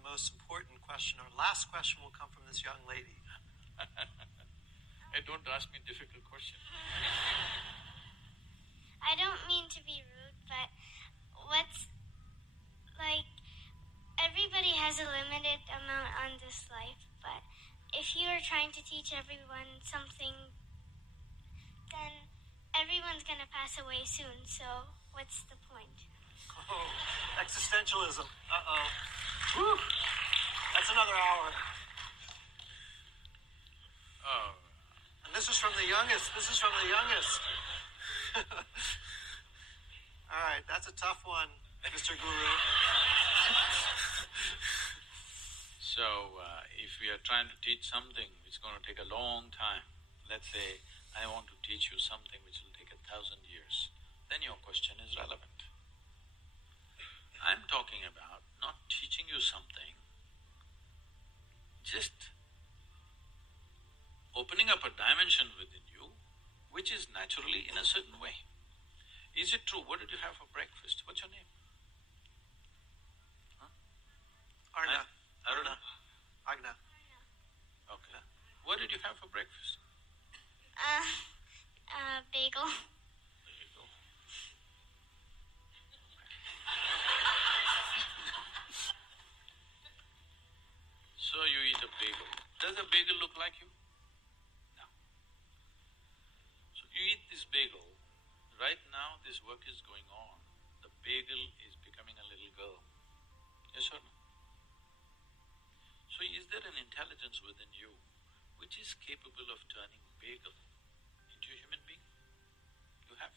the most important question. Our last question will come from this young lady. Hey, don't ask me difficult questions. I don't mean to be rude, but everybody has a limited amount on this life, but if you are trying to teach everyone something, then everyone's going to pass away soon, so what's the point? Oh, existentialism. Uh-oh. Whew. That's another hour. Oh. And this is from the youngest. All right, that's a tough one, Mr. Guru. So, if we are trying to teach something which is going to take a long time, let's say I want to teach you something which will take 1,000 years, then your question is relevant. I'm talking about not teaching you something, just opening up a dimension within you which is naturally in a certain way. Is it true? What did you have for breakfast? What's your name? Huh? Arna. Aruna? Agna. Okay. What did you have for breakfast? Bagel. Bagel. So you eat a bagel. Does a bagel look like you? No. So you eat this bagel. Right now this work is going on. The bagel is becoming a little girl. Yes or no? So is there an intelligence within you which is capable of turning bagel into a human being? You have.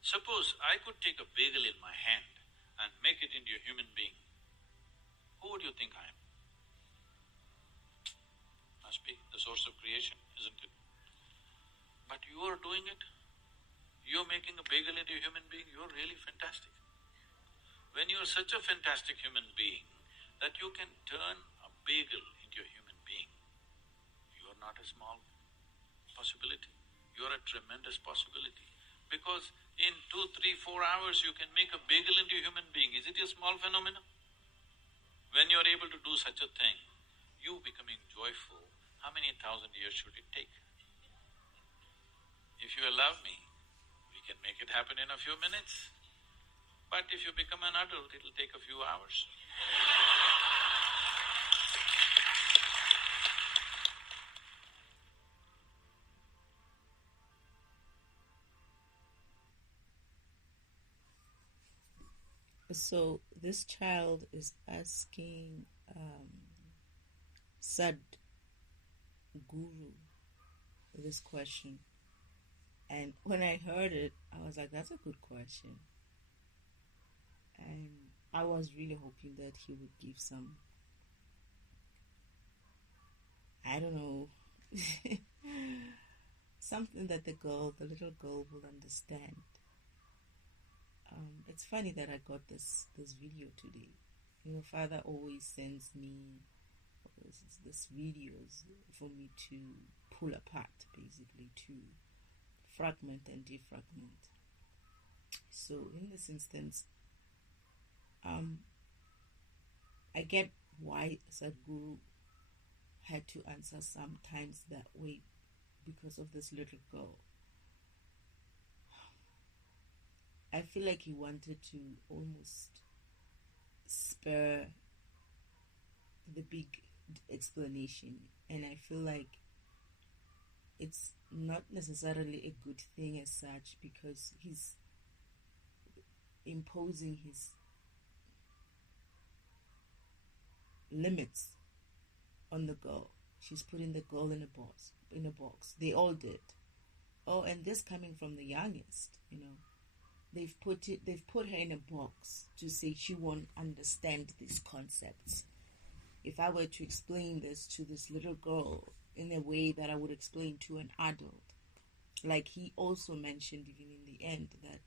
Suppose I could take a bagel in my hand and make it into a human being. Who would you think I am? Must be the source of creation, isn't it? But you are doing it. You're making a bagel into a human being. You're really fantastic. When you're such a fantastic human being that you can turn a bagel into a human being, you're not a small possibility. You're a tremendous possibility. Because in 2, 3, 4 hours you can make a bagel into a human being. Is it a small phenomenon? When you're able to do such a thing, you becoming joyful, how many 1,000 years should it take? If you allow me, we can make it happen in a few minutes. But if you become an adult, it'll take a few hours. So this child is asking Sadhguru this question, and when I heard it, I was like, that's a good question. And I was really hoping that he would give some, I don't know, something that the little girl will understand. It's funny that I got this video today. You know, Father always sends me this videos for me to pull apart, basically, to fragment and defragment. So in this instance, I get why Sadhguru had to answer sometimes that way because of this little girl. I feel like he wanted to almost spare the big explanation, and I feel like it's not necessarily a good thing as such, because he's imposing his limits on the girl. She's putting the girl in a box. They all did. Oh, and this coming from the youngest, you know. They've put her in a box to say she won't understand these concepts. If I were to explain this to this little girl in a way that I would explain to an adult, like he also mentioned even in the end that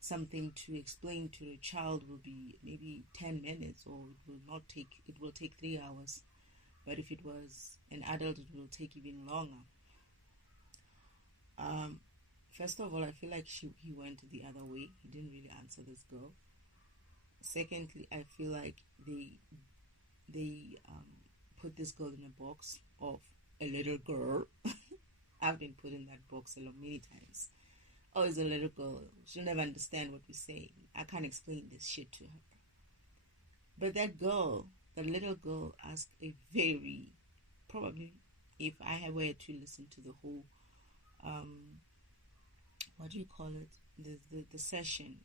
something to explain to a child will be maybe 10 minutes, or it will take 3 hours. But if it was an adult, it will take even longer. First of all, I feel like he went the other way. He didn't really answer this girl. Secondly, I feel like they put this girl in a box of a little girl. I've been put in that box many times. Oh, it's a little girl. She'll never understand what we're saying. I can't explain this shit to her. But that girl, the little girl, asked a very, probably, if I were to listen to the whole, what do you call it? The session.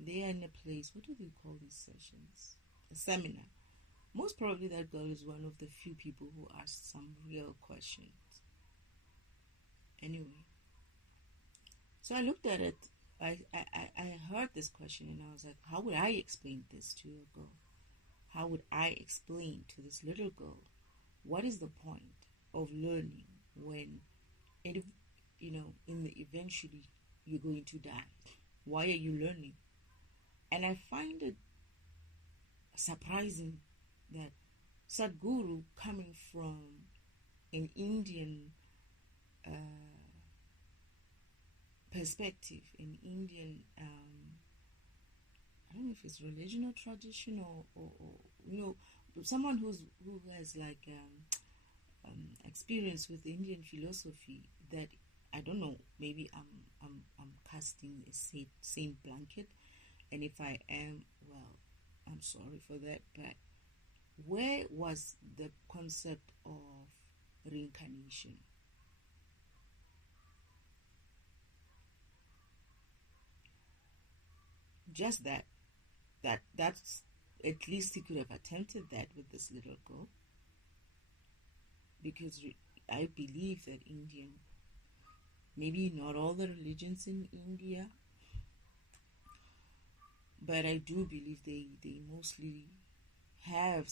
They are in a place, what do they call these sessions? A seminar. Most probably that girl is one of the few people who asked some real questions. Anyway. So I looked at it. I heard this question and I was like, how would I explain this to a girl? How would I explain to this little girl what is the point of learning when it, eventually you're going to die? Why are you learning? And I find it surprising that Sadhguru, coming from an Indian perspective, an Indian, I don't know if it's religion or tradition or someone who has like experience with Indian philosophy, that I don't know, maybe I'm casting a same blanket, and if I am, well, I'm sorry for that. But where was the concept of reincarnation? Just that's at least he could have attempted that with this little girl, because I believe that Indian, maybe not all the religions in India, but I do believe they mostly have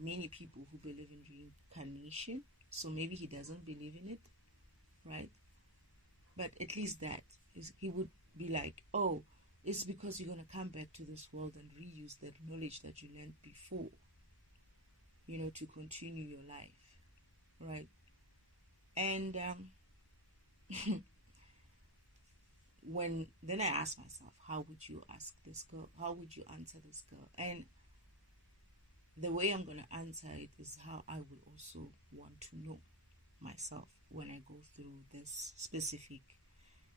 many people who believe in reincarnation. So maybe he doesn't believe in it, right? But at least that is, he would be like, oh, it's because you're going to come back to this world and reuse that knowledge that you learned before, to continue your life, right? And then I asked myself, how would you ask this girl? How would you answer this girl? And the way I'm going to answer it is how I would also want to know myself when I go through this specific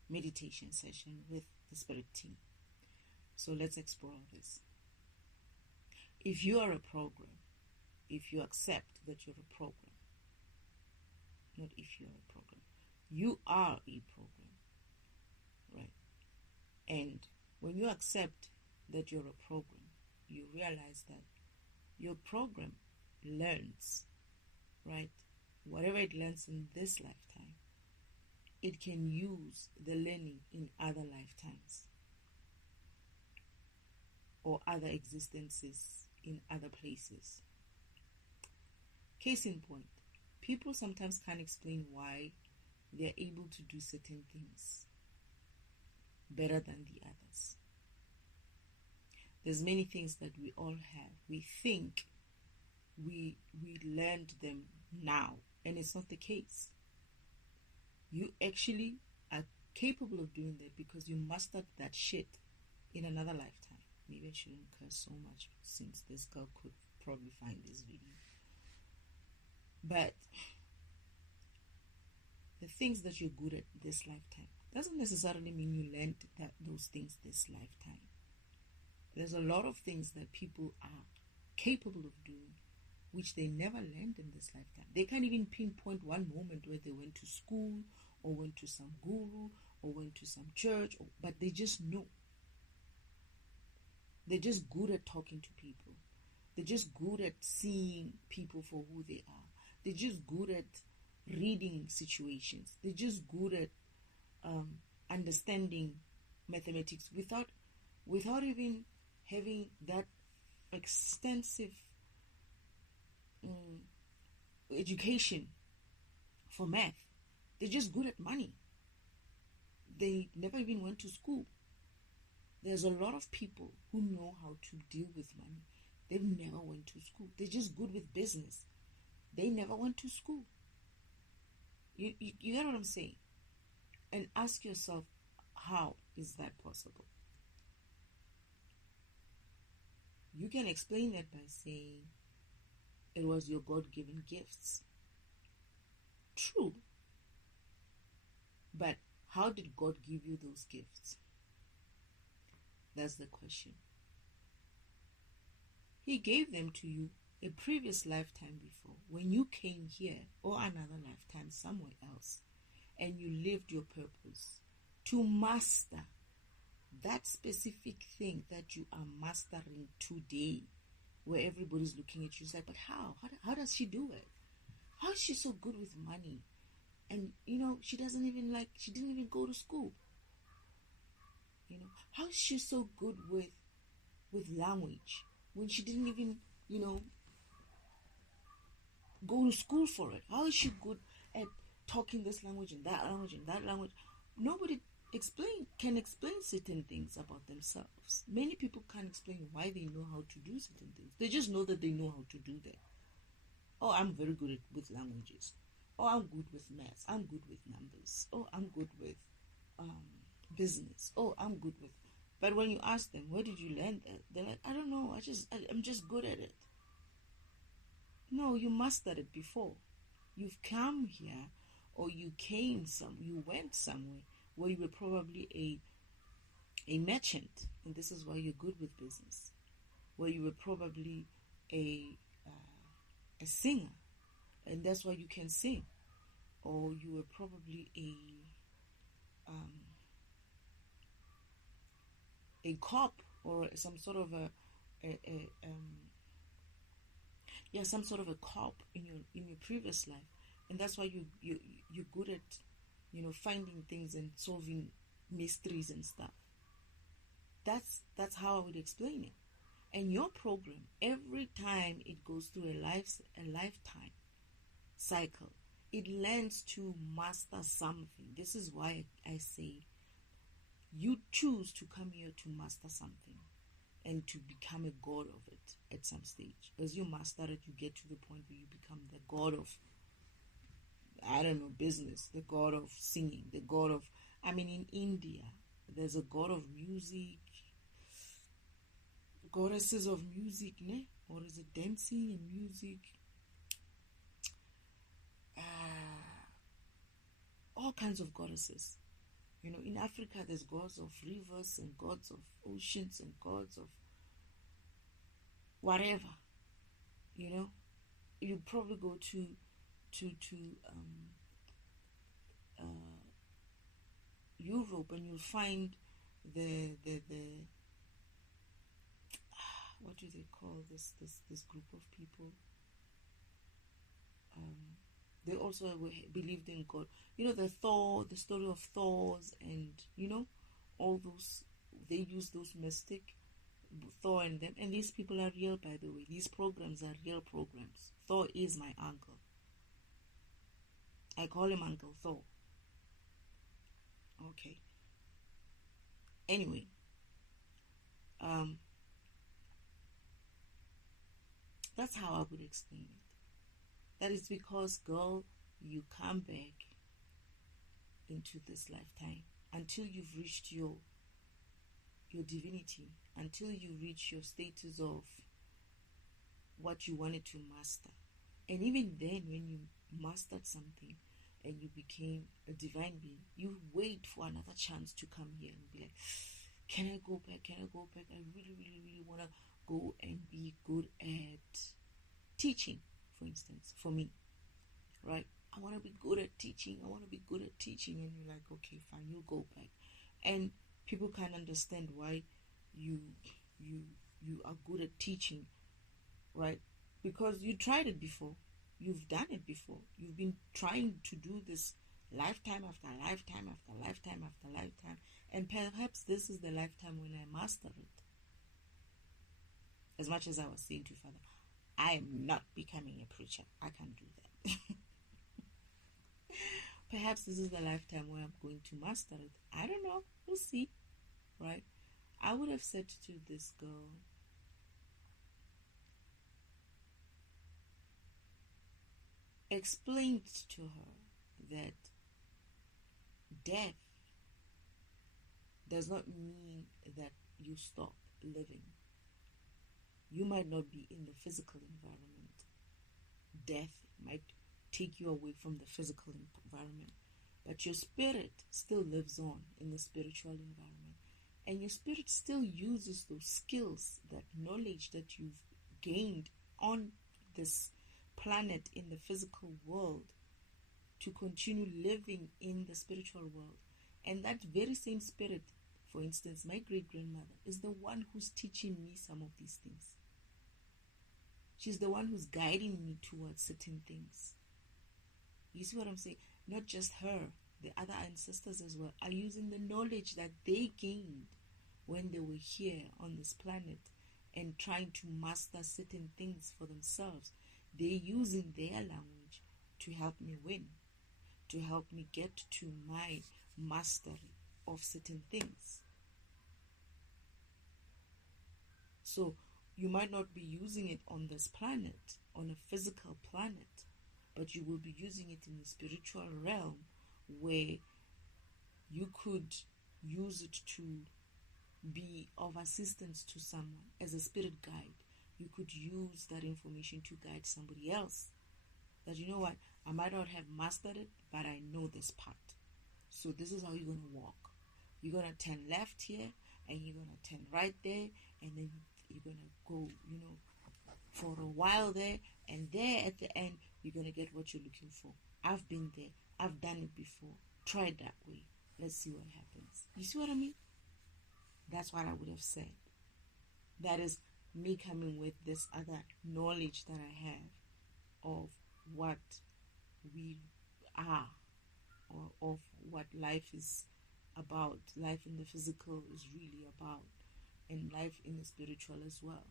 meditation session with the spirit team. So let's explore this. If you are a program, if you accept that you're a program, not if you're a program, you are a program, right? And when you accept that you're a program, you realize that your program learns, right? Whatever it learns in this lifetime, it can use the learning in other lifetimes or other existences in other places. Case in point, people sometimes can't explain why they're able to do certain things better than the others. There's many things that we all have. We think we learned them now, and it's not the case. You actually are capable of doing that because you mastered that shit in another lifetime. Maybe I shouldn't curse so much since this girl could probably find this video. But the things that you're good at this lifetime doesn't necessarily mean you learned those things this lifetime. There's a lot of things that people are capable of doing which they never learned in this lifetime. They can't even pinpoint one moment where they went to school or went to some guru or went to some church, but they just know. They're just good at talking to people. They're just good at seeing people for who they are. They're just good at reading situations. They're just good at understanding mathematics without even having that extensive education for math. They're just good at money. They never even went to school. There's a lot of people who know how to deal with money. They've never went to school. They're just good with business. They never went to school. You get what I'm saying? And ask yourself, how is that possible? You can explain that by saying it was your God-given gifts. True. But how did God give you those gifts? That's the question. He gave them to you a previous lifetime before, when you came here, or another lifetime somewhere else, and you lived your purpose to master that specific thing that you are mastering today, where everybody's looking at you. It's like, but how does she do it? How is she so good with money? And she didn't even go to school. How is she so good with language when she didn't even go to school for it? How is she good at talking this language and that language and that language? Nobody can explain certain things about themselves. Many people can't explain why they know how to do certain things. They just know that they know how to do that. Oh, I'm very good with languages. Oh, I'm good with maths. I'm good with numbers. Oh, I'm good with business. Oh, I'm good with... But when you ask them, where did you learn that? They're like, I don't know. I'm just good at it. No, you mastered it before. You've come here, or you went somewhere where you were probably a merchant, and this is why you're good with business. Where you were probably a singer, and that's why you can sing. Or you were probably a cop, or some sort of some sort of a cop in your previous life, and that's why you're good at finding things and solving mysteries and stuff. That's how I would explain it. And your program, every time it goes through a lifetime cycle, it learns to master something. This is why I say you choose to come here to master something and to become a god of it at some stage. As you master it, you get to the point where you become the god of, business, the god of singing, the god of... in India, there's a god of music, goddesses of music, ne? Or is it dancing and music? All kinds of goddesses. In Africa, there's gods of rivers and gods of oceans and gods of whatever. You probably go to Europe, and you'll find the what do they call this group of people? They also believed in God. The story of Thor's, and all those, they use those mystic, Thor and them. And these people are real, by the way. These programs are real programs. Thor is my uncle. I call him Uncle Thor. Okay. Anyway. That's how I would explain it. That is because, girl, you come back into this lifetime until you've reached your divinity, until you reach your status of what you wanted to master. And even then, when you mastered something and you became a divine being, you wait for another chance to come here and be like, can I go back? I really, really, really want to go and be good at teaching, for instance, for me, right? I want to be good at teaching. And you're like, okay, fine, you'll go back. And people can't understand why you are good at teaching, right? Because you tried it before. You've done it before. You've been trying to do this lifetime after lifetime after lifetime after lifetime. And perhaps this is the lifetime when I master it. As much as I was saying to Father, I am not becoming a preacher. I can't do that. Perhaps this is the lifetime where I'm going to master it. I don't know. We'll see. Right? I would have said to this girl, explained to her that death does not mean that you stop living. You might not be in the physical environment. Death might take you away from the physical environment, but your spirit still lives on in the spiritual environment, and your spirit still uses those skills, that knowledge that you've gained on this planet in the physical world, to continue living in the spiritual world. And that very same spirit, for instance, my great-grandmother is the one who's teaching me some of these things. She's the one who's guiding me towards certain things. You see what I'm saying? Not just her, the other ancestors as well are using the knowledge that they gained when they were here on this planet and trying to master certain things for themselves. They're using their language to help me win, to help me get to my mastery of certain things. So you might not be using it on this planet, on a physical planet, but you will be using it in the spiritual realm, where you could use it to be of assistance to someone as a spirit guide. You could use that information to guide somebody else. That, you know what, I might not have mastered it, but I know this part. So this is how you're going to walk. You're going to turn left here, and you're going to turn right there, and then you're going to go, for a while there, and there at the end, you're going to get what you're looking for. I've been there. I've done it before. Try it that way. Let's see what happens. You see what I mean? That's what I would have said. That is me coming with this other knowledge that I have of what we are, or of what life is about. Life in the physical is really about, and life in the spiritual as well.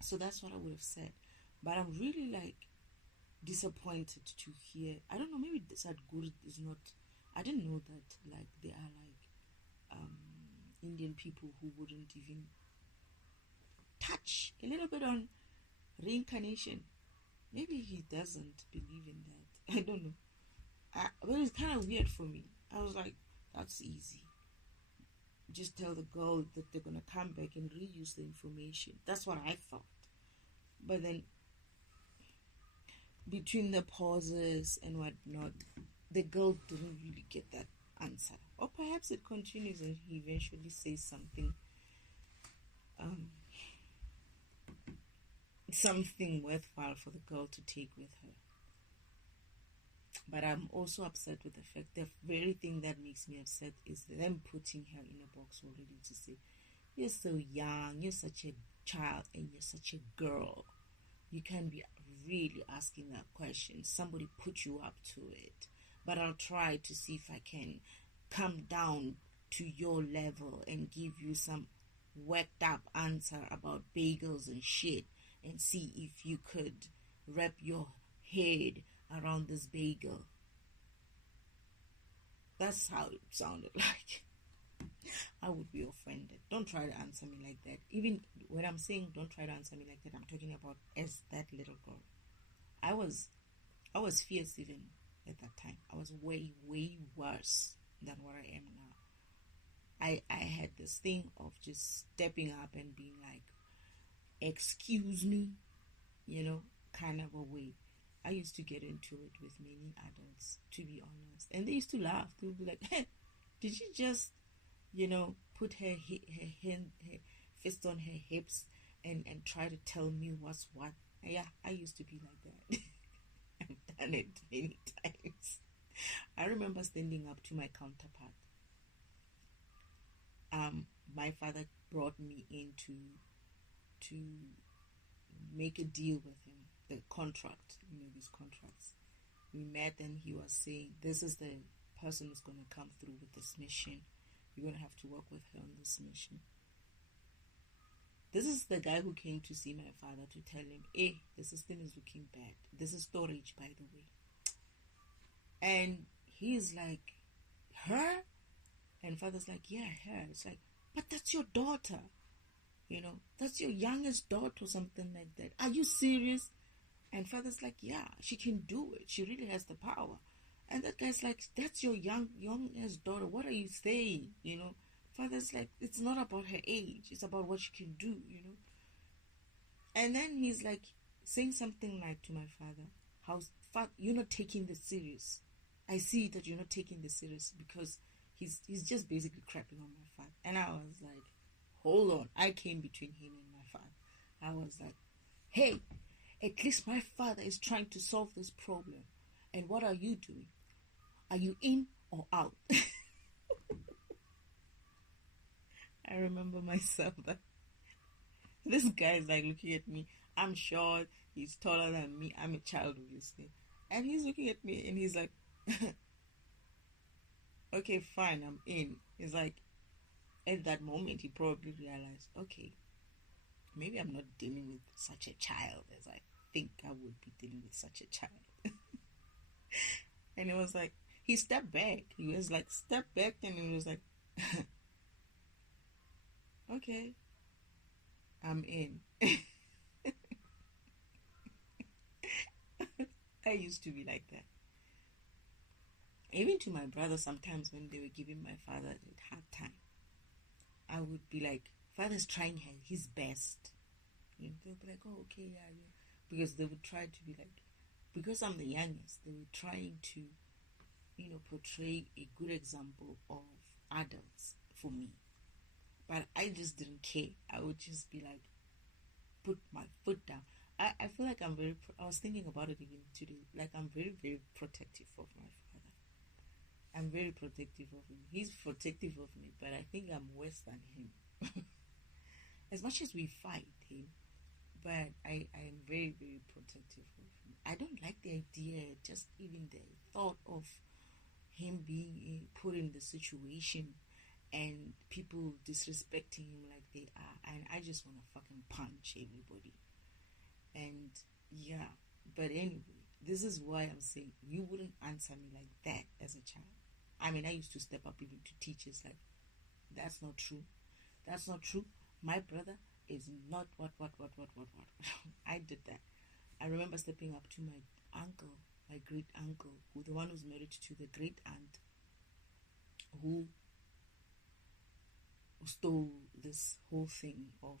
So that's what I would have said. But I'm really disappointed to hear. I don't know, maybe Sadhguru is not. I didn't know that there are Indian people who wouldn't even touch a little bit on reincarnation. Maybe he doesn't believe in that. I don't know. But it's kind of weird for me. I was like, that's easy. Just tell the girl that they're going to come back and reuse the information. That's what I thought. But then, between the pauses and whatnot, the girl didn't really get that answer. Or perhaps it continues and he eventually says something something worthwhile for the girl to take with her. But I'm also upset with the fact, the very thing that makes me upset is them putting her in a box already to say, you're so young, you're such a child, and you're such a girl. You can't be really asking that question. Somebody put you up to it. But I'll try to see if I can come down to your level and give you some worked up answer about bagels and shit, and see if you could wrap your head around this bagel. That's how it sounded like. I would be offended. Don't try to answer me like that. Even when I'm saying don't try to answer me like that, I'm talking about as that little girl. I was fierce even at that time. I was way, way worse than what I am now. I had this thing of just stepping up and being like, excuse me, kind of a way. I used to get into it with many adults, to be honest. And they used to laugh. They would be like, hey, did you just, put her fist on her hips and try to tell me what's what? Yeah, I used to be like that. I've done it many times. I remember standing up to my counterpart. My father brought me in to make a deal with him, the contract, these contracts. We met and he was saying, this is the person who's going to come through with this mission. You're going to have to work with her on this mission. This is the guy who came to see my father to tell him, hey, the system is looking bad. This is storage, by the way. And he's like, her? And father's like, yeah, her. It's like, but that's your daughter. That's your youngest daughter or something like that. Are you serious? And father's like, yeah, she can do it. She really has the power. And that guy's like, that's your youngest daughter. What are you saying? Father's like, it's not about her age. It's about what she can do, And then he's like saying something like to my father, how you're not taking this serious. I see that you're not taking this serious, because he's just basically crapping on my father. And I was like, hold on. I came between him and my father. I was like, hey, at least my father is trying to solve this problem. And what are you doing? Are you in or out? I remember myself that this guy is like looking at me. I'm short. He's taller than me. I'm a child, obviously. And he's looking at me and he's like, okay, fine, I'm in. He's like, at that moment, he probably realized, okay, maybe I'm not dealing with such a child as I think I would be dealing with such a child. And it was like, he stepped back. He was like, step back, and he was like, okay, I'm in. I used to be like that. Even to my brother, sometimes when they were giving my father a hard time, I would be like, father's trying his best. You know, they'll be like, oh, okay, yeah, yeah. Because they would try to be like, because I'm the youngest, they were trying to, portray a good example of adults for me. But I just didn't care. I would just be like, put my foot down. I feel like I was thinking about it even today. Like, I'm very, very protective of my father. I'm very protective of him. He's protective of me, but I think I'm worse than him. As much as we fight him, but I am very, very protective of him. I don't like the idea, just even the thought of him being put in the situation and people disrespecting him like they are. And I just want to fucking punch everybody. And yeah, but anyway, this is why I'm saying you wouldn't answer me like that as a child. I mean, I used to step up even to teachers like, that's not true. That's not true. My brother is not what. I did that. I remember stepping up to my uncle, my great uncle, the one who's married to the great aunt, who stole this whole thing of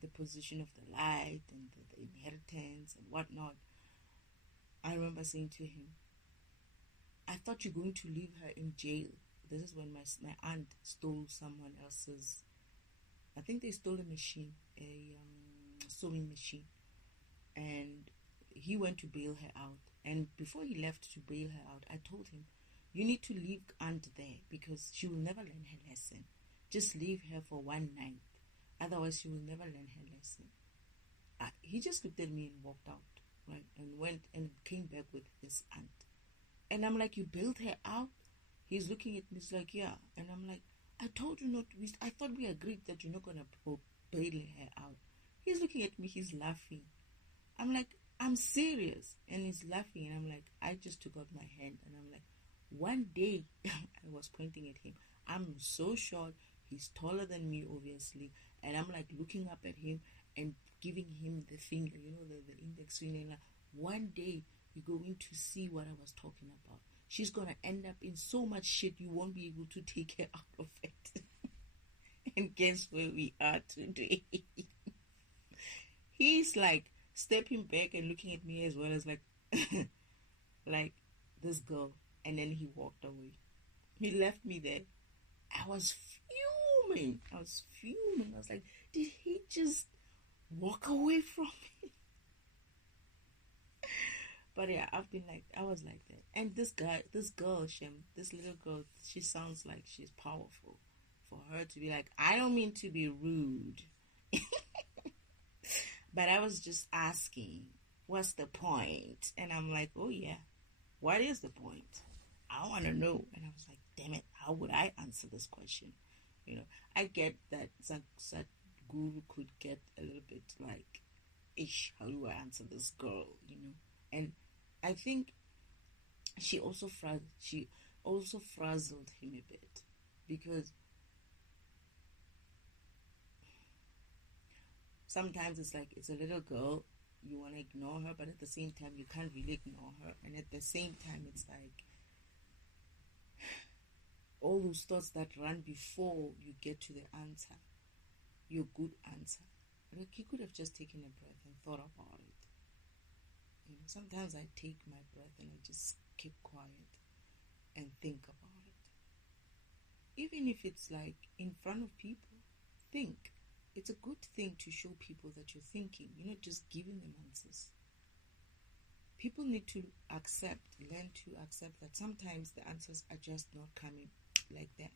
the position of the light and the inheritance and whatnot. I remember saying to him, I thought you're going to leave her in jail. This is when my aunt stole someone else's, I think they stole a machine, a sewing machine, and he went to bail her out. And before he left to bail her out, I told him, you need to leave aunt there because she will never learn her lesson. Just leave her for one night. Otherwise, she will never learn her lesson. He just looked at me and walked out, right? And went and came back with his aunt. And I'm like, you bailed her out? He's looking at me, he's like, yeah. And I'm like, I told you not to. I thought we agreed that you're not going to bail her out. He's looking at me, he's laughing. I'm like, I'm serious. And he's laughing. And I'm like, I just took out my hand. And I'm like, one day, I was pointing at him. I'm so short. He's taller than me, obviously. And I'm like looking up at him and giving him the finger, the index finger. Like, one day, you're going to see what I was talking about. She's going to end up in so much shit you won't be able to take her out of it. And guess where we are today? He's like stepping back and looking at me as well as like, like this girl. And then he walked away. He left me there. I was fuming. I was like, did he just walk away from me? But yeah, I was like that. And this girl, Shem, this little girl, she sounds like she's powerful. For her to be like, I don't mean to be rude. But I was just asking, what's the point? And I'm like, oh yeah, what is the point? I want to know. And I was like, damn it, how would I answer this question? I get that Sadhguru could get a little bit like, ish, how do I answer this girl? And I think she also frazzled him a bit, because sometimes it's like, it's a little girl, you want to ignore her, but at the same time you can't really ignore her. And at the same time it's like all those thoughts that run before you get to the answer, your good answer. Like, he could have just taken a breath and thought about it. You know, sometimes I take my breath and I just keep quiet and think about it. Even if it's like in front of people, think. It's a good thing to show people that you're thinking. You're not just giving them answers. People need to learn to accept that sometimes the answers are just not coming like that.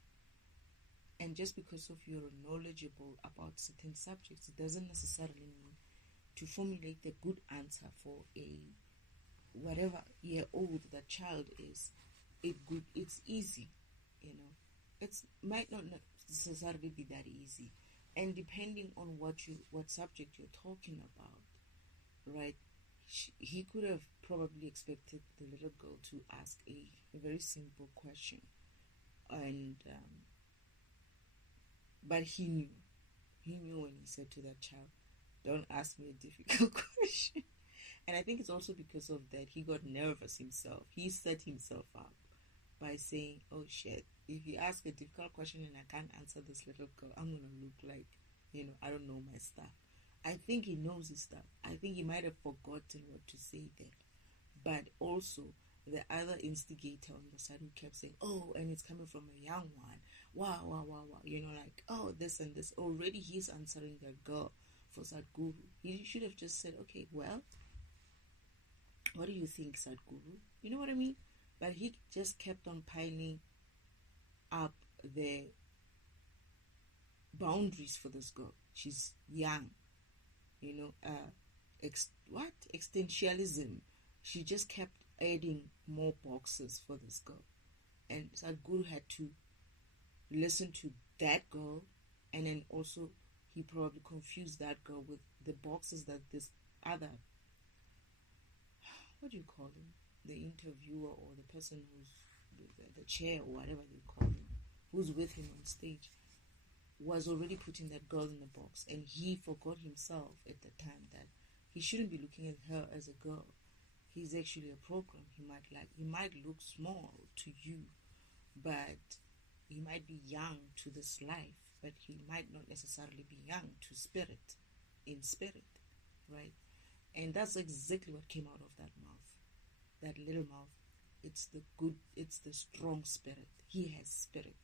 And just because of you're knowledgeable about certain subjects, it doesn't necessarily mean to formulate the good answer for a whatever year old that child is. It's easy, you know. It might not necessarily be that easy, and depending on what subject you're talking about, right? He could have probably expected the little girl to ask a very simple question, and but he knew when he said to that child, "Don't ask me a difficult question." And I think it's also because of that he got nervous himself. He set himself up by saying, "Oh shit, if you ask a difficult question and I can't answer this little girl, I'm gonna look like, I don't know my stuff." I think he knows his stuff. I think he might have forgotten what to say there. But also the other instigator on the side who kept saying, "Oh, and it's coming from a young one. Wow, wow, wow, wow." Like, oh, this and this. Already he's answering that girl for Sadhguru. He should have just said, "Okay, well, what do you think, Sadhguru?" You know what I mean? But he just kept on piling up the boundaries for this girl. She's young, existentialism. She just kept adding more boxes for this girl. And Sadhguru had to listen to that girl, and then also he probably confused that girl with the boxes that this other, what do you call him? The interviewer or the person who's the chair or whatever they call him, who's with him on stage, was already putting that girl in the box. And he forgot himself at the time that he shouldn't be looking at her as a girl. He's actually a program. He might look small to you, but he might be young to this life, but he might not necessarily be young to spirit, in spirit, right? And that's exactly what came out of that mouth, that little mouth. It's the strong spirit. He has spirit.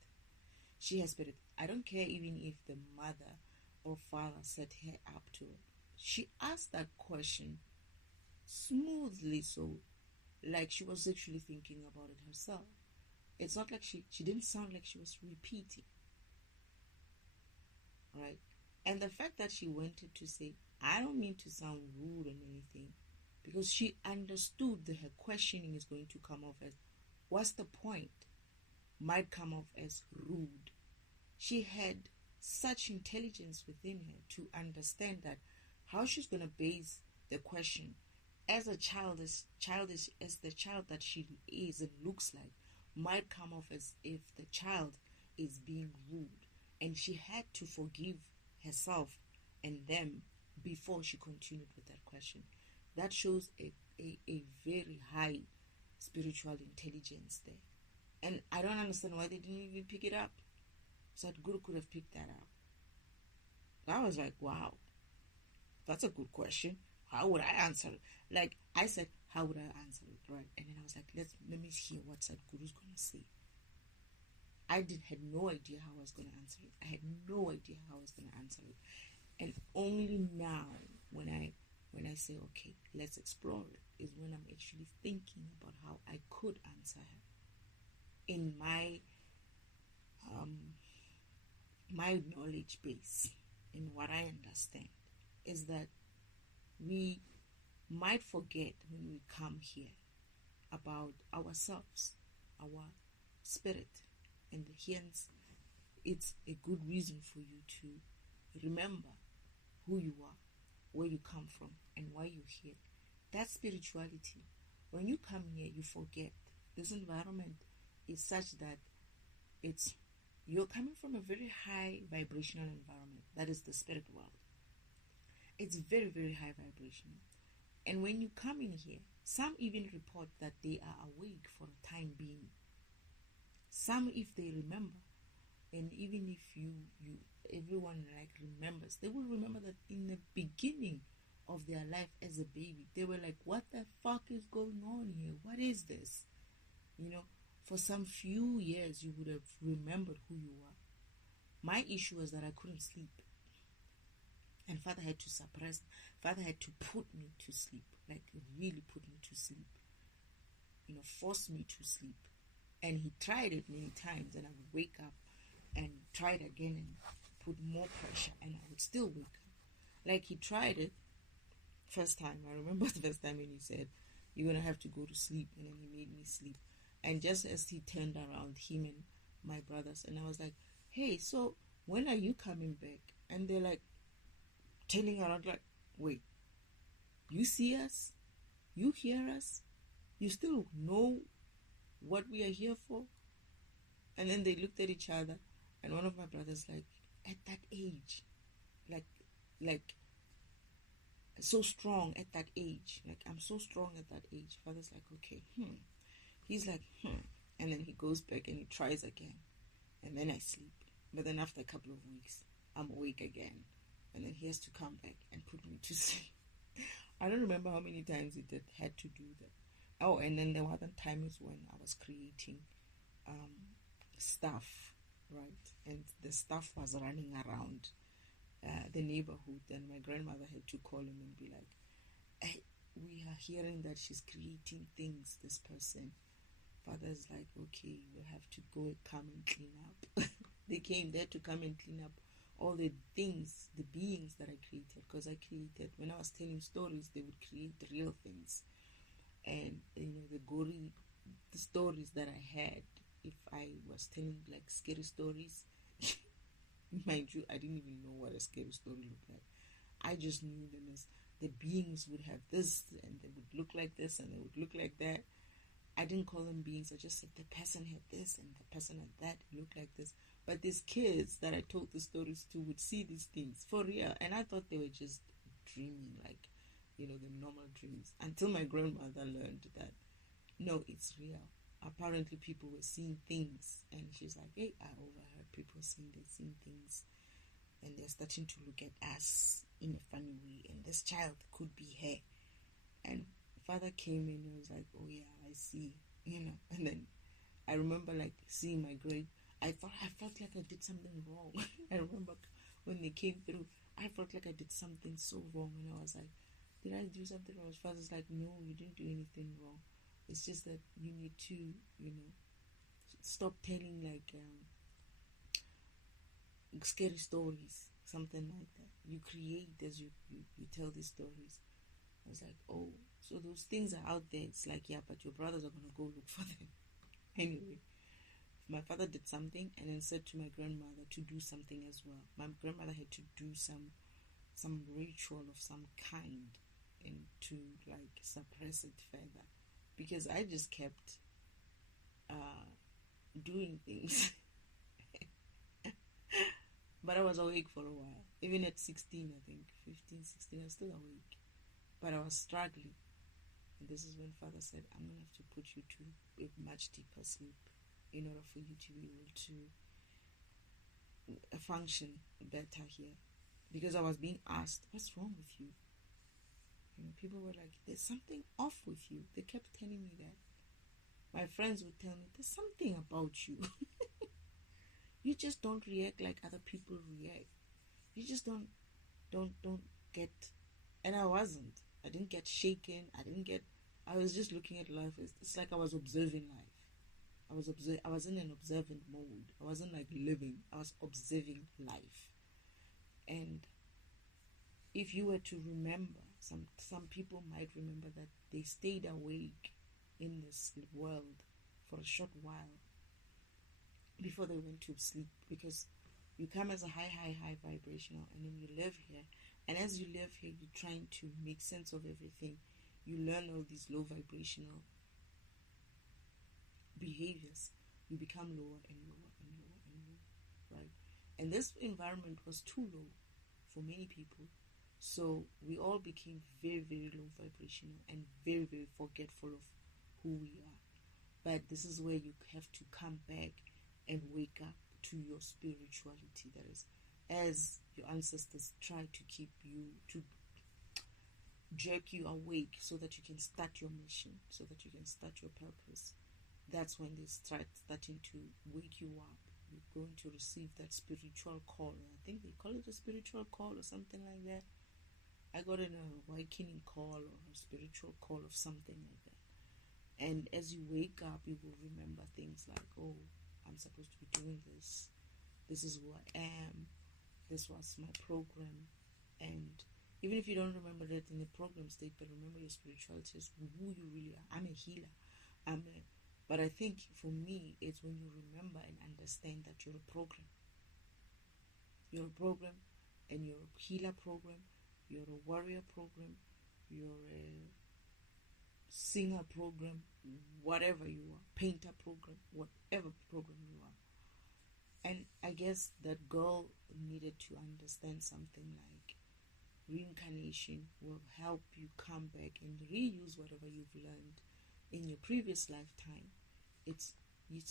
She has spirit. I don't care even if the mother or father set her up to it. She asked that question smoothly, so like she was actually thinking about it herself. It's not like she didn't sound like she was repeating, right? And the fact that she wanted to say, "I don't mean to sound rude or anything," because she understood that her questioning is going to come off as, "What's the point?" might come off as rude. She had such intelligence within her to understand that how she's going to base the question as a childish as the child that she is and looks like might come off as if the child is being rude, and she had to forgive herself and them before she continued with that question. That shows a very high spiritual intelligence there. And I don't understand why they didn't even pick it up. Sadhguru could have picked that up. I was like, wow, that's a good question. How would I answer it? Like I said, how would I answer it, right? And then I was like, let me hear what Sadhguru's going to say. I had no idea how I was going to answer it. I had no idea how I was going to answer it. And only now, when I say, okay, let's explore it, is when I'm actually thinking about how I could answer her. In my knowledge base, in what I understand, is that we might forget when we come here about ourselves, our spirit, and hence it's a good reason for you to remember who you are, where you come from, and why you're here. That's spirituality. When you come here, you forget. This environment is such that you're coming from a very high vibrational environment. That is the spirit world. It's very, very high vibrational. And when you come in here, some even report that they are awake for a time being. Some, if they remember, And even if everyone like remembers, they will remember that in the beginning of their life as a baby, they were like, what the fuck is going on here? What is this? You know, for some few years, you would have remembered who you were. My issue was that I couldn't sleep. And Father had to suppress, Father had to put me to sleep, like really put me to sleep, you know, force me to sleep. And he tried it many times, and I would wake up and try it again and put more pressure, and I would still wake up. Like he tried it first time. I remember the first time when he said, you're going to have to go to sleep, and then he made me sleep. And just as he turned around, him and my brothers, and I was like, hey, so when are you coming back? And they're like, turning around like, wait, you see us? You hear us? You still know what we are here for? And then they looked at each other, and one of my brothers like, at that age, like so strong at that age, like I'm so strong at that age. Father's like, okay, He's like, and then he goes back and he tries again, and then I sleep. But then after a couple of weeks, I'm awake again, and then he has to come back and put me to sleep. I don't remember how many times he had to do that. Oh, and then there were other times when I was creating stuff, right? And the stuff was running around the neighborhood, and my grandmother had to call him and be like, hey, we are hearing that she's creating things, this person. Father's like, okay, we'll have to go come and clean up. They came there to come and clean up all the things, the beings that I created, because I created, when I was telling stories, they would create real things. And, you know, the stories that I had, if I was telling like scary stories, mind you, I didn't even know what a scary story looked like. I just knew them as the beings would have this, and they would look like this, and they would look like that. I didn't call them beings. I just said the person had this, and the person had that, looked like this. But these kids that I told the stories to would see these things for real, and I thought they were just dreaming, like, you know, the normal dreams. Until my grandmother learned that, no, it's real. Apparently, people were seeing things, and she's like, hey, I overheard people saying they're seeing things, and they're starting to look at us in a funny way, and this child could be her. And Father came in and was like, oh yeah, I see, you know. And then I remember like seeing my grade. I felt like I did something wrong. I remember when they came through, I felt like I did something so wrong, and I was like, did I do something wrong? Father's like, no, you didn't do anything wrong. It's just that you need to, you know, stop telling like scary stories, something like that. You create as you tell these stories. I was like, oh, so those things are out there. It's like, yeah, but your brothers are going to go look for them. Anyway, my father did something and then said to my grandmother to do something as well. My grandmother had to do some ritual of some kind and to like suppress it further, because I just kept doing things. But I was awake for a while. Even at 16, I think, 15, 16, I was still awake. But I was struggling. And this is when Father said, I'm going to have to put you to a much deeper sleep in order for you to be able to function better here. Because I was being asked, what's wrong with you? You know, people were like, there's something off with you. They kept telling me that. My friends would tell me, there's something about you. You just don't react like other people react. You just don't get. And I wasn't. I didn't get shaken. I was just looking at life. It's like I was observing life. I was in an observant mode. I wasn't like living. I was observing life. And if you were to remember, some people might remember that they stayed awake in this world for a short while before they went to sleep, because you come as a high vibrational, and then you live here, and as you live here, you're trying to make sense of everything. You learn all these low vibrational behaviors. You become lower and lower and lower and lower, right? And this environment was too low for many people, so we all became very, very low vibrational and very, very forgetful of who we are. But this is where you have to come back and wake up to your spirituality. That is, as your ancestors try to keep you, to jerk you awake so that you can start your mission, so that you can start your purpose. That's when they starting to wake you up. You're going to receive that spiritual call. I think they call it a spiritual call or something like that. I got an awakening call or a spiritual call of something like that. And as you wake up, you will remember things like, oh, I'm supposed to be doing this. This is who I am. This was my program. And even if you don't remember that in the program state, but remember your spirituality is who you really are. I'm a healer. But I think for me, it's when you remember and understand that you're a program. You're a program, and you're a healer program. You're a warrior program. You're a singer program, whatever you are, painter program, whatever program you are. And I guess that girl needed to understand something like reincarnation will help you come back and reuse whatever you've learned in your previous lifetime. It's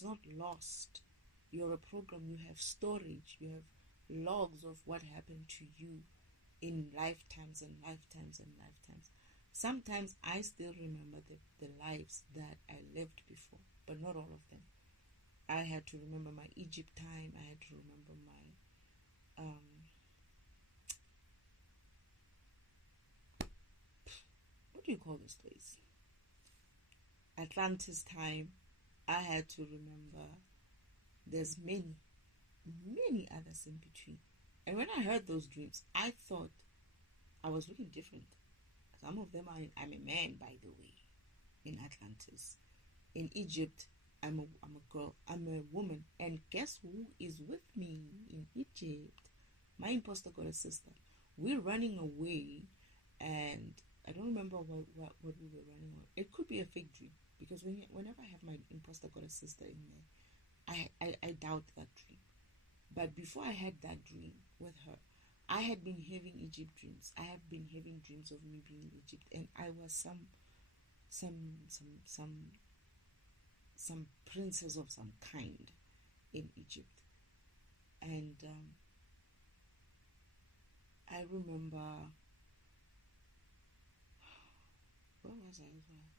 not lost. You're a program. You have storage. You have logs of what happened to you in lifetimes and lifetimes and lifetimes. Sometimes I still remember the lives that I lived before, but not all of them. I had to remember my Egypt time. I had to remember my what do you call this place? Atlantis time. I had to remember there's many others in between. And when I heard those dreams, I thought I was looking different. Some of them I'm a man, by the way, in Atlantis. In Egypt, I'm a girl. I'm a woman. And guess who is with me in Egypt? My imposter goddess sister. We're running away, and I don't remember what we were running on. It could be a fake dream, because whenever I have my imposter goddess sister in there, I doubt that dream. But before I had that dream with her, I had been having Egypt dreams. I have been having dreams of me being in Egypt, and I was some princess of some kind in Egypt. And I remember, where was I as well?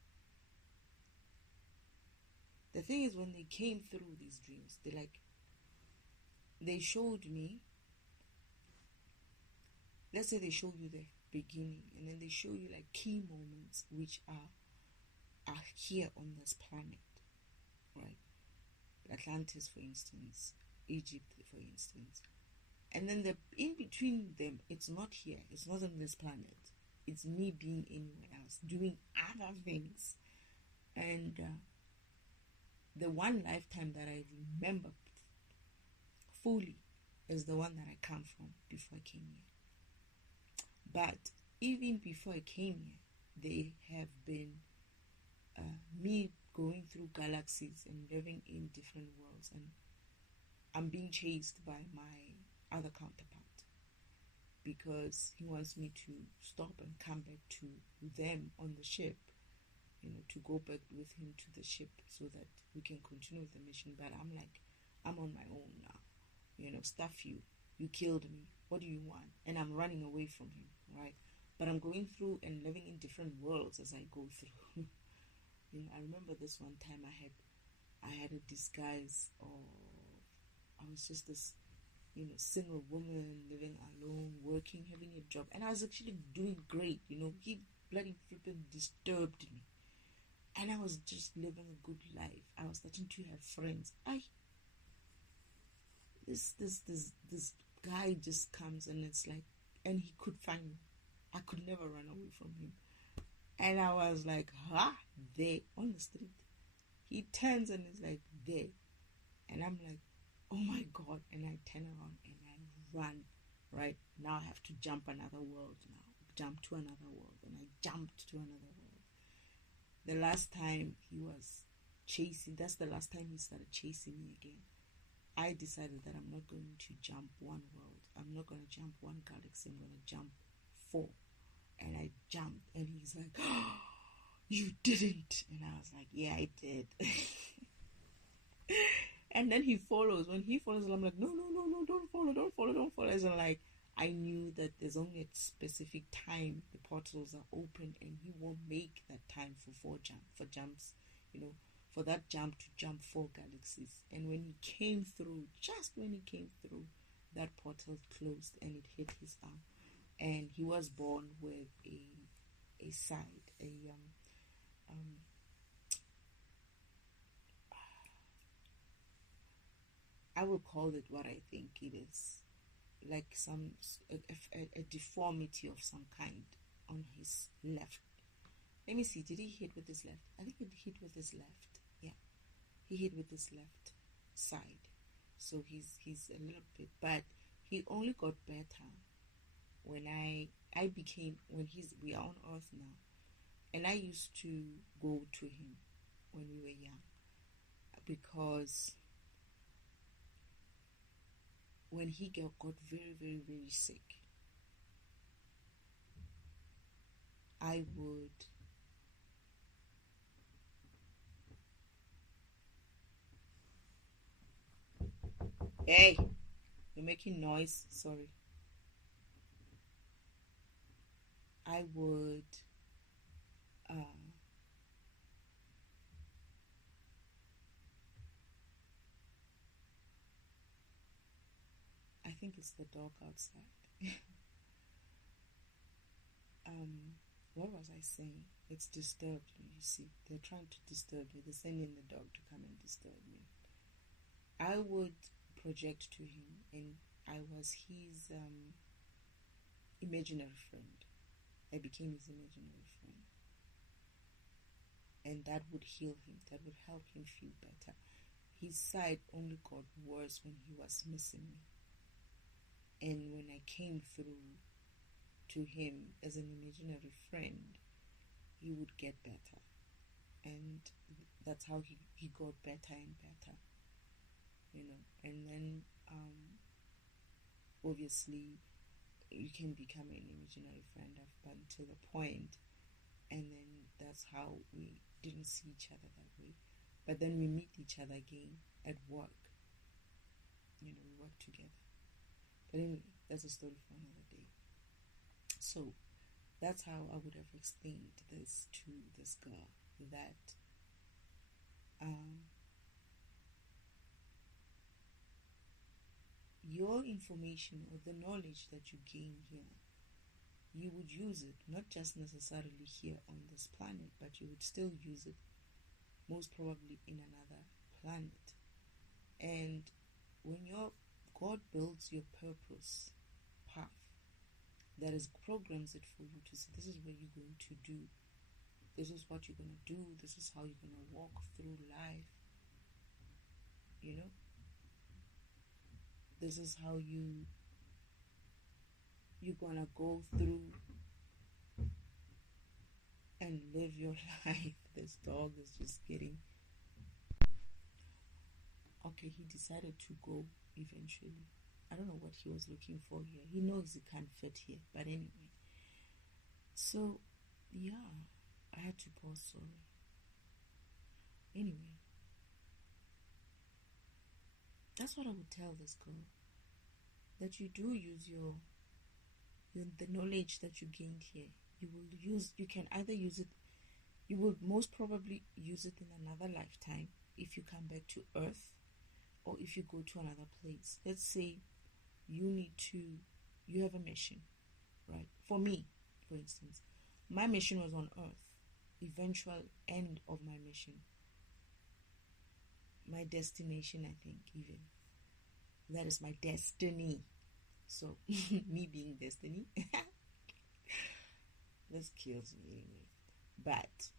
The thing is, when they came through these dreams, they showed me. Let's say they show you the beginning, and then they show you like key moments which are here on this planet, right? Atlantis, for instance, Egypt, for instance, and then the in between them, it's not here, it's not on this planet. It's me being anywhere else, doing other things, and the one lifetime that I remember fully is the one that I come from before I came here. But even before I came here, they have been me going through galaxies and living in different worlds, and I'm being chased by my other counterpart because he wants me to stop and come back to them on the ship, to go back with him to the ship so that we can continue the mission. But I'm like, I'm on my own now, stuff you killed me, what do you want? And I'm running away from him, right? But I'm going through and living in different worlds as I go through. I remember this one time I had a disguise of, I was just this, single woman living alone, working, having a job, and I was actually doing great. He bloody flipping disturbed me, and I was just living a good life. I was starting to have friends. This guy just comes, and it's like, and he could find me. I could never run away from him. And I was like, there on the street. He turns and is like, there. And I'm like, oh my God. And I turn around and I run, right? Now I have to jump another world now. Jump to another world. And I jumped to another world. The last time he was chasing, that's the last time he started chasing me again. I decided that I'm not going to jump one world. I'm not going to jump one galaxy. I'm going to jump 4. And I jumped, and he's like, oh, you didn't. And I was like, yeah, I did. And then he follows. When he follows, I'm like, no, no, no, no, don't follow, don't follow, don't follow. As in, like, I knew that there's only a specific time the portals are open, and he won't make that time for jumps, for that jump to jump 4 galaxies. And when he came through, just when he came through, that portal closed and it hit his arm. And he was born with a side, I will call it what I think it is, like a deformity of some kind on his left. Let me see, did he hit with his left? I think he hit with his left. Yeah, he hit with his left side. So he's a little bit, but he only got better when we are on earth now. And I used to go to him when we were young, because when he got very, very, very sick, I would hey, you're making noise, sorry. I would I think it's the dog outside. What was I saying? It's disturbed me, you see. They're trying to disturb me. They're sending the dog to come and disturb me. I would project to him, and I was his imaginary friend. I became his imaginary friend. And that would heal him. That would help him feel better. His side only got worse when he was missing me. And when I came through to him as an imaginary friend, he would get better. And that's how he got better and better. And then obviously you can become an imaginary friend up until a point, and then that's how we didn't see each other that way. But then we meet each other again at work. We work together. But anyway, that's a story for another day. So that's how I would have explained this to this girl, that your information or the knowledge that you gain here, you would use it not just necessarily here on this planet, but you would still use it most probably in another planet. And when your God builds your purpose path, that is, programs it for you to say, this is what you're going to do, this is what you're going to do, this is how you're going to walk through life, this is how you're going to go through and live your life. This dog is just getting... Okay, he decided to go eventually. I don't know what he was looking for here. He knows he can't fit here, but anyway. So, yeah, I had to pause, sorry. Anyway, that's what I would tell this girl. That you do use the knowledge that you gained here. You can either use it, you will most probably use it in another lifetime if you come back to Earth, or if you go to another place. Let's say you have a mission, right? For me, for instance, my mission was on Earth. Eventual end of my mission, my destination, I think, even. That is my destiny. So, me being destiny, this kills me anyway. But,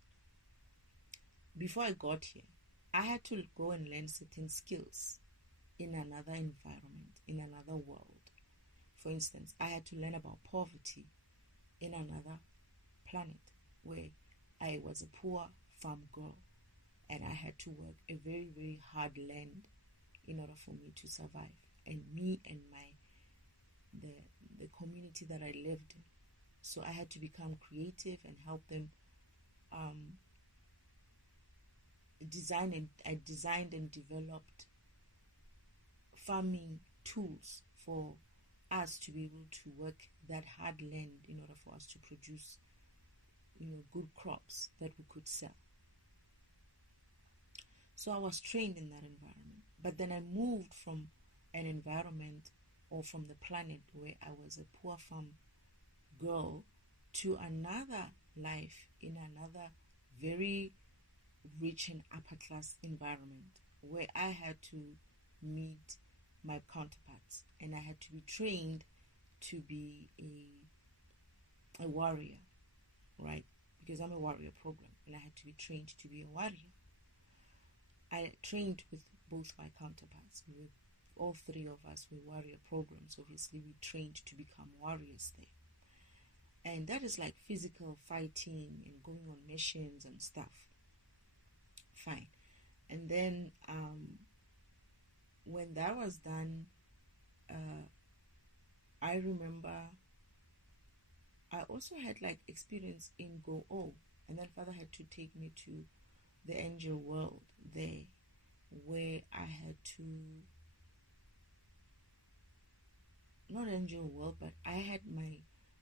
before I got here, I had to go and learn certain skills in another environment, in another world. For instance, I had to learn about poverty in another planet where I was a poor farm girl, and I had to work a very, very hard land in order for me to survive. And me and the community that I lived in. So I had to become creative and help them I designed and developed farming tools for us to be able to work that hard land in order for us to produce, good crops that we could sell. So I was trained in that environment. But then I moved from an environment or from the planet where I was a poor farm girl to another life in another very rich and upper class environment where I had to meet my counterparts and I had to be trained to be a warrior, right? Because I'm a warrior program and I had to be trained to be a warrior. I trained with both my counterparts. All three of us were warrior programs. Obviously, we trained to become warriors there. And that is like physical fighting and going on missions and stuff. Fine. And then when that was done, I remember I also had like experience in Go-O. And then Father had to take me to the angel world there, where I had to, not angel world, but I had my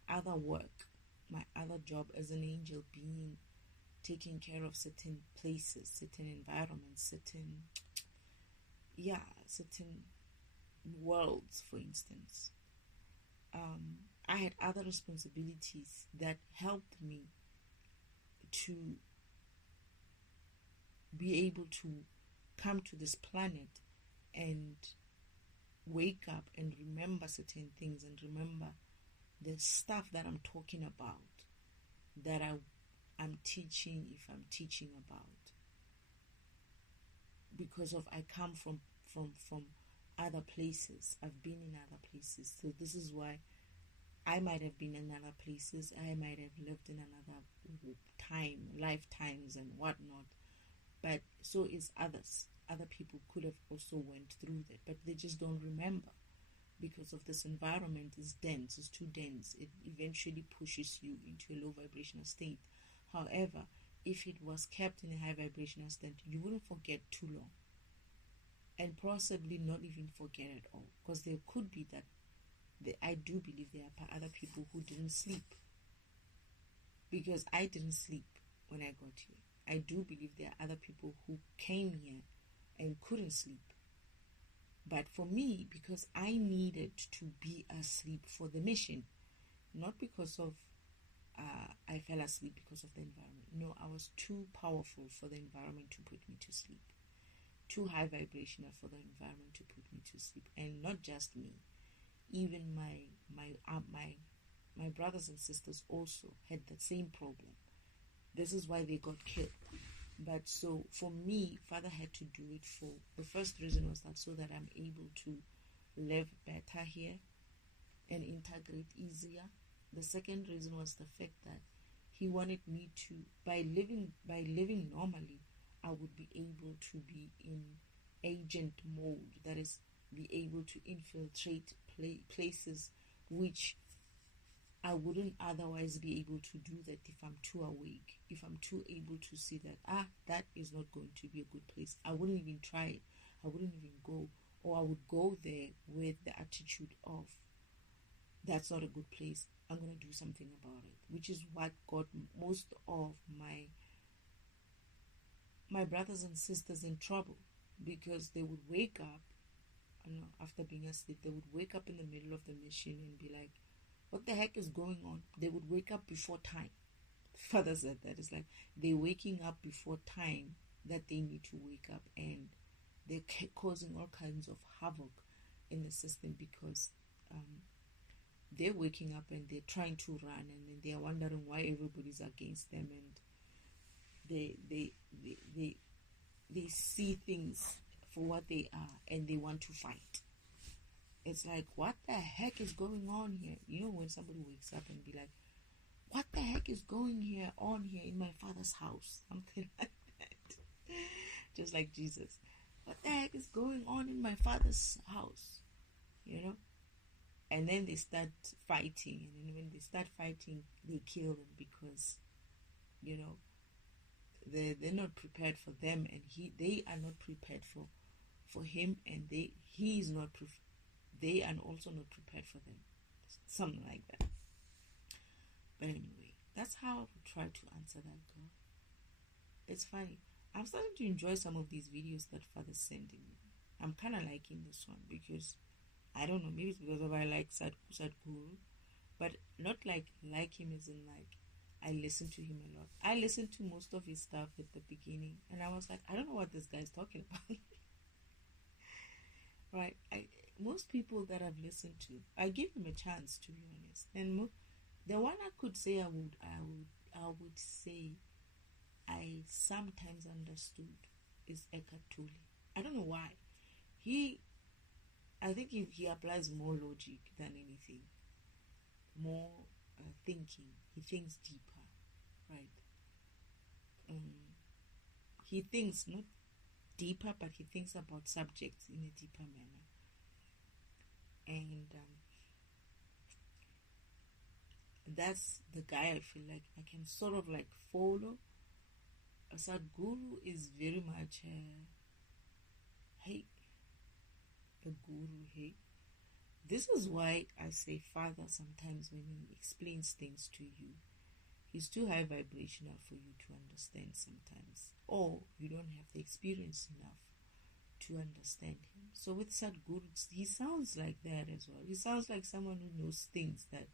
other work, my other job as an angel being taking care of certain places, certain environments, certain worlds, for instance. I had other responsibilities that helped me to be able to come to this planet and wake up and remember certain things and remember the stuff that I'm talking about, that I'm teaching, if I'm teaching about, because of I come from other places. I've been in other places, so this is why I might have been in other places. I might have lived in another lifetimes and whatnot. But so is others. Other people could have also went through that, but they just don't remember because of this environment is dense. It's too dense. It eventually pushes you into a low vibrational state. However, if it was kept in a high vibrational state, you wouldn't forget too long, and possibly not even forget at all, because there could be that. I do believe there are other people who didn't sleep, because I didn't sleep when I got here. I do believe there are other people who came here and couldn't sleep. But for me, because I needed to be asleep for the mission, not because of I fell asleep because of the environment. No, I was too powerful for the environment to put me to sleep. Too high vibrational for the environment to put me to sleep. And not just me. Even my brothers and sisters also had the same problem. This is why they got killed. But so for me, Father had to do it for, the first reason was that so that I'm able to live better here and integrate easier. The second reason was the fact that he wanted me to, by living normally, I would be able to be in agent mode, that is, be able to infiltrate places which I wouldn't otherwise be able to do that if I'm too awake, if I'm too able to see that, that is not going to be a good place. I wouldn't even try it. I wouldn't even go. Or I would go there with the attitude of, that's not a good place. I'm going to do something about it. Which is what got most of my brothers and sisters in trouble. Because they would wake up, after being asleep, they would wake up in the middle of the mission and be like, what the heck is going on? They would wake up before time. Father said that. It's like they're waking up before time that they need to wake up, and they're causing all kinds of havoc in the system because they're waking up and they're trying to run, and then they're wondering why everybody's against them, and they see things for what they are and they want to fight. It's like, what the heck is going on here? You know, when somebody wakes up and be like, what the heck is going on here in my Father's house? Something like that. Just like Jesus. What the heck is going on in my Father's house? You know? And then they start fighting. And then when they start fighting, they kill them because, you know, they're not prepared for them, and they are not prepared for him, and he is not they are also not prepared for them, something like that. But anyway, that's how I would try to answer that girl. It's funny. I'm starting to enjoy some of these videos that Father's sending me. I'm kind of liking this one because I don't know, maybe it's because of I like Sadhguru, but not like him as in like I listen to him a lot. I listened to most of his stuff at the beginning, and I was like, I don't know what this guy's talking about. Right? Most people that I've listened to, I give him a chance, to be honest. And the one I could say I would say I sometimes understood is Eckhart Tolle. I don't know why. I think he applies more logic than anything, more thinking. He thinks deeper, right? He thinks not deeper, but he thinks about subjects in a deeper manner. And that's the guy I feel like I can sort of like follow. Sadhguru is very much a guru. Hey, this is why I say Father sometimes when he explains things to you, he's too high vibrational for you to understand sometimes, or you don't have the experience enough to understand him. So with Sadhguru, he sounds like that as well. He sounds like someone who knows things that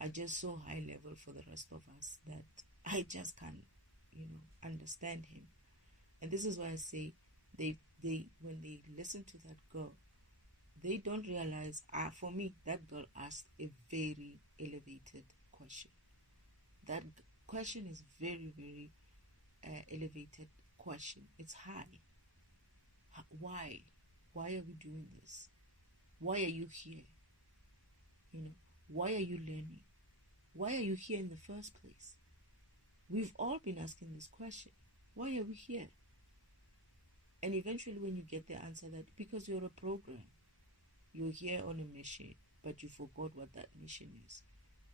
are just so high level for the rest of us that I just can't, understand him. And this is why I say they when they listen to that girl, they don't realize, for me, that girl asked a very elevated question. That question is very, very elevated question. It's high. Why? Why are we doing this? Why are you here? Why are you learning? Why are you here in the first place? We've all been asking this question. Why are we here? And eventually when you get the answer that because you're a program, you're here on a mission, but you forgot what that mission is.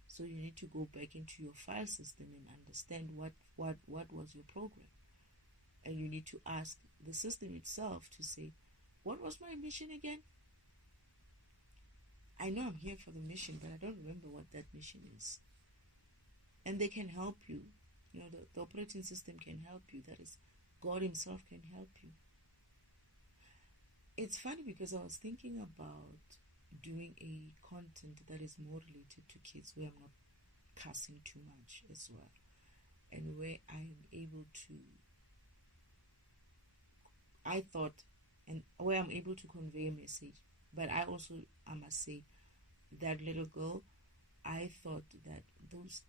So you need to go back into your file system and understand what was your program. And you need to ask the system itself to say, what was my mission again? I know I'm here for the mission, but I don't remember what that mission is. And they can help you. The operating system can help you. That is, God himself can help you. It's funny because I was thinking about doing a content that is more related to kids, where I'm not cussing too much as well, and where I'm able to, where I'm able to convey a message. But I must say, that little girl, I thought that those,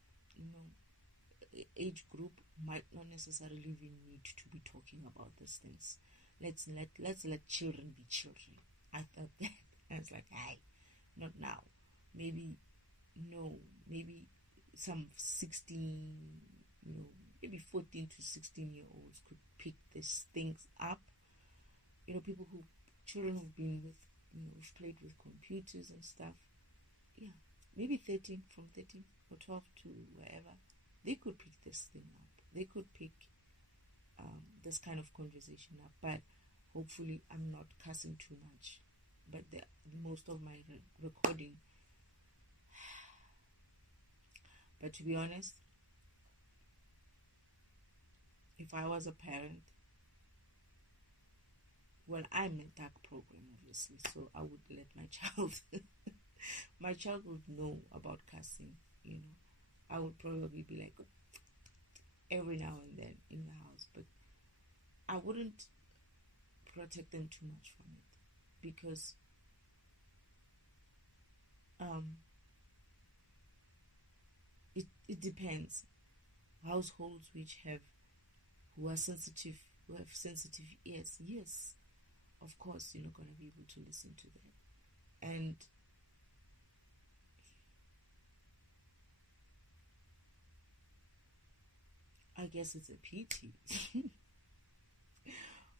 age group might not necessarily even need to be talking about these things. Let's let children be children. I thought that. I was like, not now. Maybe some 16, maybe 14 to 16-year-olds could pick these things up. Children who've been with, who've played with computers and stuff. Yeah, maybe from 13 or 12 to wherever, they could pick this thing up. They could pick this kind of conversation up. But hopefully I'm not cussing too much. But most of my recording. But to be honest, if I was a parent, well, I'm a dark program, obviously, so I would let my child would know about cussing, I would probably be like, every now and then in the house, but I wouldn't protect them too much from it, because it depends. Households who have sensitive ears, yes, of course you're not going to be able to listen to that. And I guess it's a pity.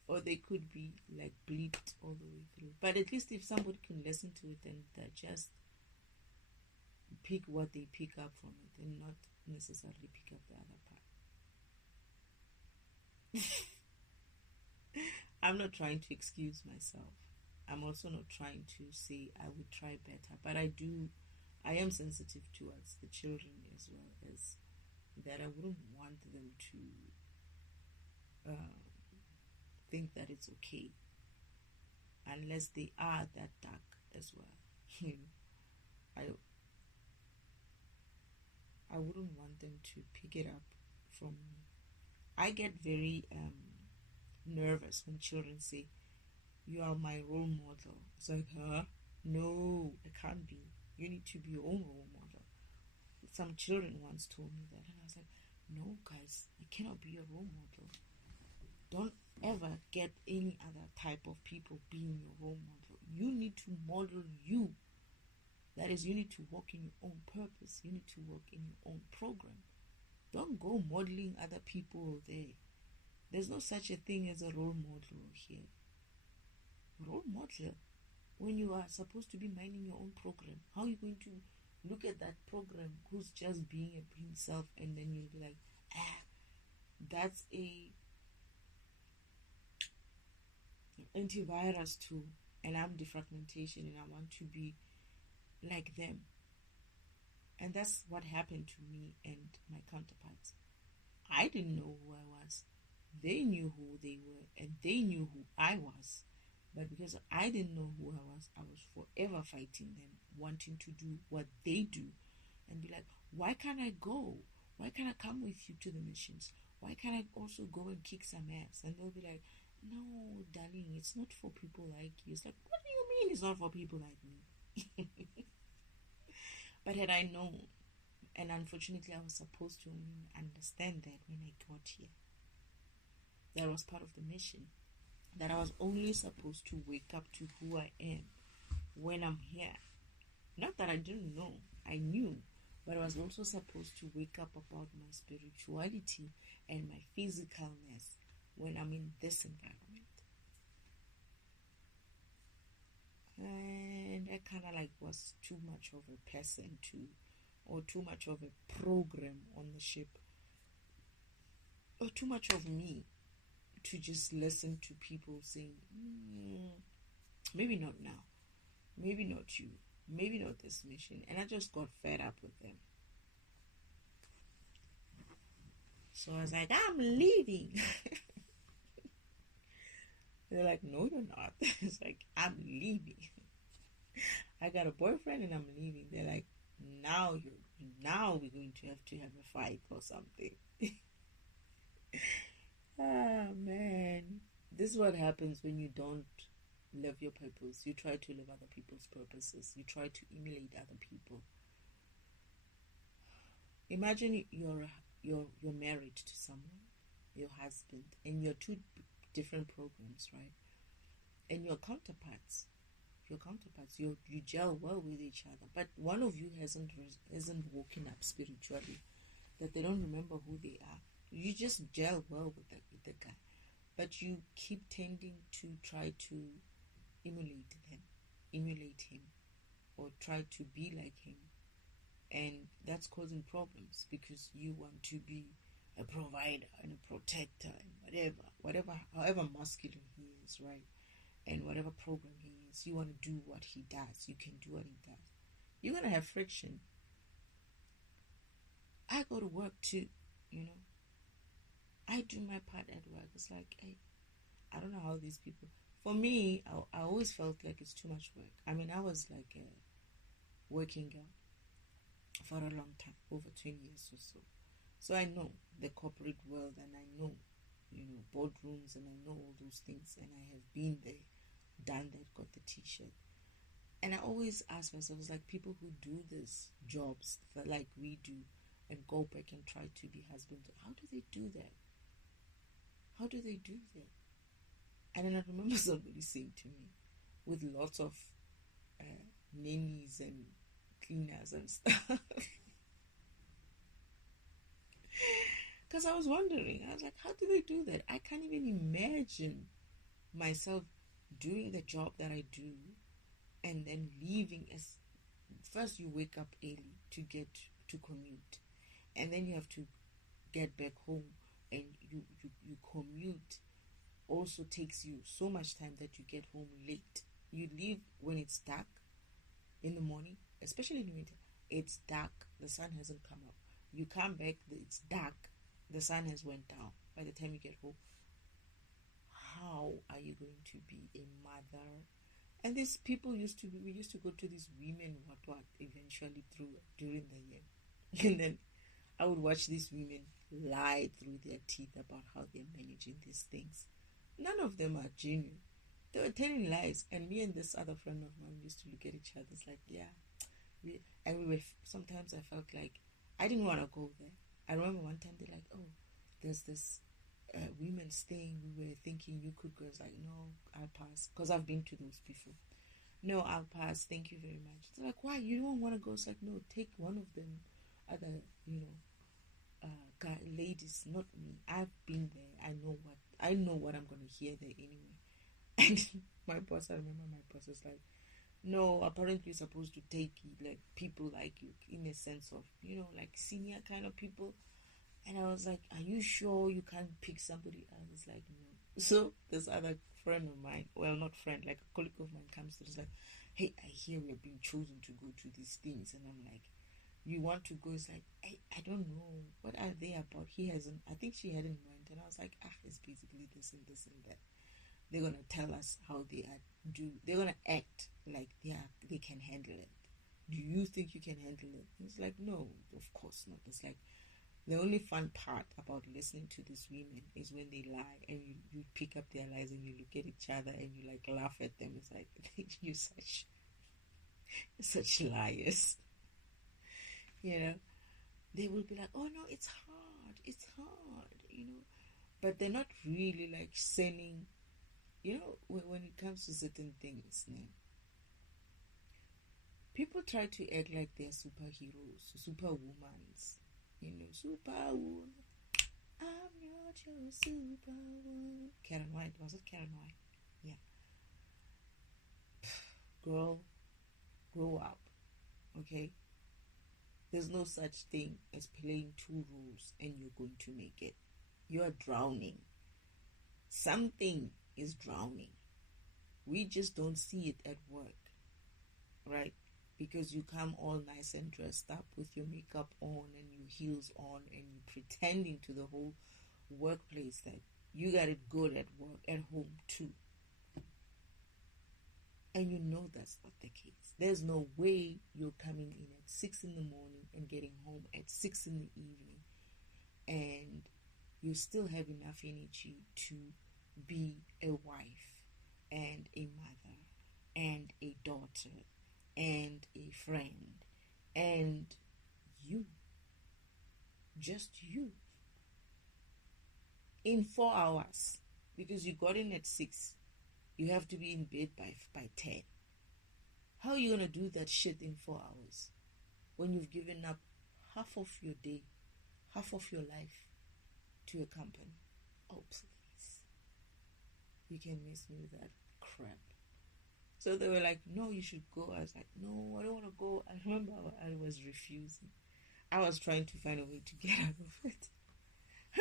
Or they could be like bleeped all the way through. But at least if somebody can listen to it and just pick what they pick up from it and not necessarily pick up the other part. I'm not trying to excuse myself. I'm also not trying to say I would try better, but I am sensitive towards the children as well as that. I wouldn't want them to think that it's okay unless they are that dark as well. You know, I wouldn't want them to pick it up from me. I get very nervous when children say, "You are my role model." It's like, huh? No, it can't be. You need to be your own role model. Some children once told me that, and I was like, no, guys, I cannot be a role model. Don't ever get any other type of people being your role model. You need to model you. That is, you need to walk in your own purpose. You need to walk in your own program. Don't go modeling other people there. There's no such a thing as a role model here. Role model, when you are supposed to be minding your own program, how are you going to look at that program who's just being himself, and then you'll be like, that's a antivirus tool, and I'm defragmentation, and I want to be like them. And that's what happened to me and my counterparts. I didn't know who I was. They knew who they were, and they knew who I was. But because I didn't know who I was forever fighting them, wanting to do what they do, and be like, why can't I go? Why can't I come with you to the missions? Why can't I also go and kick some ass? And they'll be like, no, darling, it's not for people like you. It's like, what do you mean it's not for people like me? But had I known, and unfortunately I was supposed to understand that when I got here, that was part of the mission, that I was only supposed to wake up to who I am when I'm here. Not that I didn't know, I knew, but I was also supposed to wake up about my spirituality and my physicalness when I'm in this environment. And I kind of like was too much of a person or too much of a program on the ship, or too much of me to just listen to people saying, maybe not now, maybe not you, maybe not this mission. And I just got fed up with them. So I was like, I'm leaving. They're like, no, you're not. It's like, I'm leaving. I got a boyfriend and I'm leaving. They're like, now we're going to have a fight or something. Ah, man. This is what happens when you don't live your purpose. You try to live other people's purposes. You try to emulate other people. Imagine you're married to someone, your husband, and you're two different programs, right? And your counterparts, you gel well with each other, but one of you hasn't woken up spiritually, that they don't remember who they are. You just gel well with the guy, but you keep tending to try to emulate him, or try to be like him, and that's causing problems because you want to be a provider and a protector and however masculine he is, right? And whatever program he is, you want to do what he does. You can do what he does. You're gonna have friction. I go to work too, I do my part at work. It's like, hey, I don't know how these people. For me, I always felt like it's too much work. I mean, I was like a working girl for a long time, over 20 years or so. So I know the corporate world, and I know, boardrooms, and I know all those things, and I have been there, done that, got the t-shirt. And I always ask myself, it's like people who do these jobs that like we do and go back and try to be husband, how do they do that? How do they do that? And then I remember somebody saying to me, with lots of nannies and cleaners and stuff. Because I was wondering, I was like, how do they do that? I can't even imagine myself doing the job that I do and then leaving. As first you wake up early to get to commute, and then you have to get back home, and you commute also takes you so much time that you get home late. You leave when it's dark in the morning, especially in winter. It's dark, the sun hasn't come up. You come back, it's dark, the sun has went down by the time you get home. How are you going to be a mother? And these people we used to go to these women what eventually during the year. And then I would watch these women lie through their teeth about how they're managing these things. None of them are genuine. They were telling lies. And me and this other friend of mine used to look at each other. It's like, yeah. And we were, sometimes I felt like I didn't want to go there. I remember one time they're like, oh, there's this women's thing. We were thinking you could go. It's like, no, I'll pass. Because I've been to those before. No, I'll pass. Thank you very much. It's like, why? You don't want to go? It's like, no, take one of them, other, ladies, not me. I've been there. I know what I'm going to hear there anyway. And I remember my boss was like, no, apparently you're supposed to take like people like you, in a sense of, like senior kind of people. And I was like, are you sure you can't pick somebody else? It's like, no. So this other friend of mine, well, not friend, like a colleague of mine comes to us like, hey, I hear we're being chosen to go to these things. And I'm like, you want to go? It's like, I don't know. What are they about? I think she hadn't went. And I was like, it's basically this and this and that. They're going to tell us how they're going to act like they can handle it. Do you think you can handle it? It's like, no, of course not. It's like, the only fun part about listening to these women is when they lie and you pick up their lies and you look at each other and you like laugh at them. It's like, you're such liars. They will be like, oh no, it's hard, but they're not really like sending, when it comes to certain things, people try to act like they're superheroes, superwomans, superwoman. I'm not your superwoman. Karen White, was it Karen White? Yeah. Girl, grow up, okay? There's no such thing as playing two roles and you're going to make it. You're drowning. Something is drowning. We just don't see it at work, right? Because you come all nice and dressed up with your makeup on and your heels on and you're pretending to the whole workplace that you got it good at work, at home too. And that's not the case. There's no way you're coming in at 6 in the morning and getting home at 6 in the evening and you still have enough energy to be a wife and a mother and a daughter and a friend and just you in 4 hours, because you got in at 6. You have to be in bed by 10. How are you going to do that shit in 4 hours when you've given up half of your day, half of your life to a company? Oh, please. You can miss me with that crap. So they were like, no, you should go. I was like, no, I don't want to go. I remember I was refusing. I was trying to find a way to get out of it.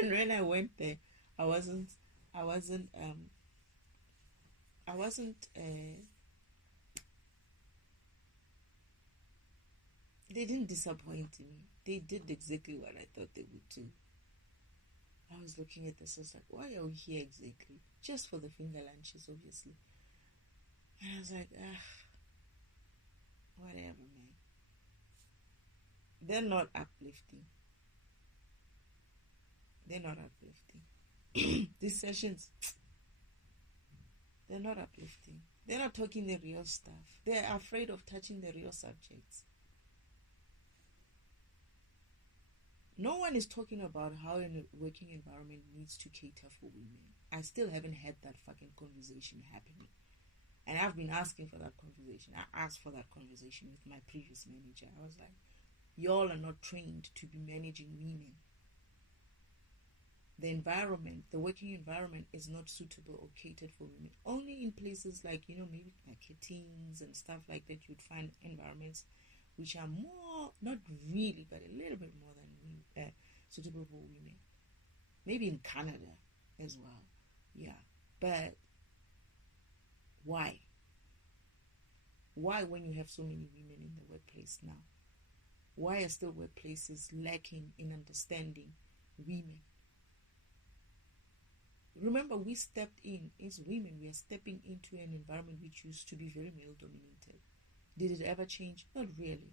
And when I went there, they didn't disappoint me. They did exactly what I thought they would do. I was looking at this, I was like, why are we here exactly? Just for the finger lunches, obviously. And I was like, whatever, man. They're not uplifting. These sessions, they're not uplifting. They're not talking the real stuff. They're afraid of touching the real subjects. No one is talking about how a working environment needs to cater for women. I still haven't had that fucking conversation happening. And I've been asking for that conversation. I asked for that conversation with my previous manager. I was like, y'all are not trained to be managing women. The environment, the working environment is not suitable or catered for women. Only in places like, maybe like Marketings and stuff like that, you'd find environments which are more, not really, but a little bit more than suitable for women. Maybe in Canada as well. Yeah. But why? Why, when you have so many women in the workplace now? Why are still workplaces lacking in understanding women? Remember, we stepped in, as women, we are stepping into an environment which used to be very male dominated. Did it ever change? Not really.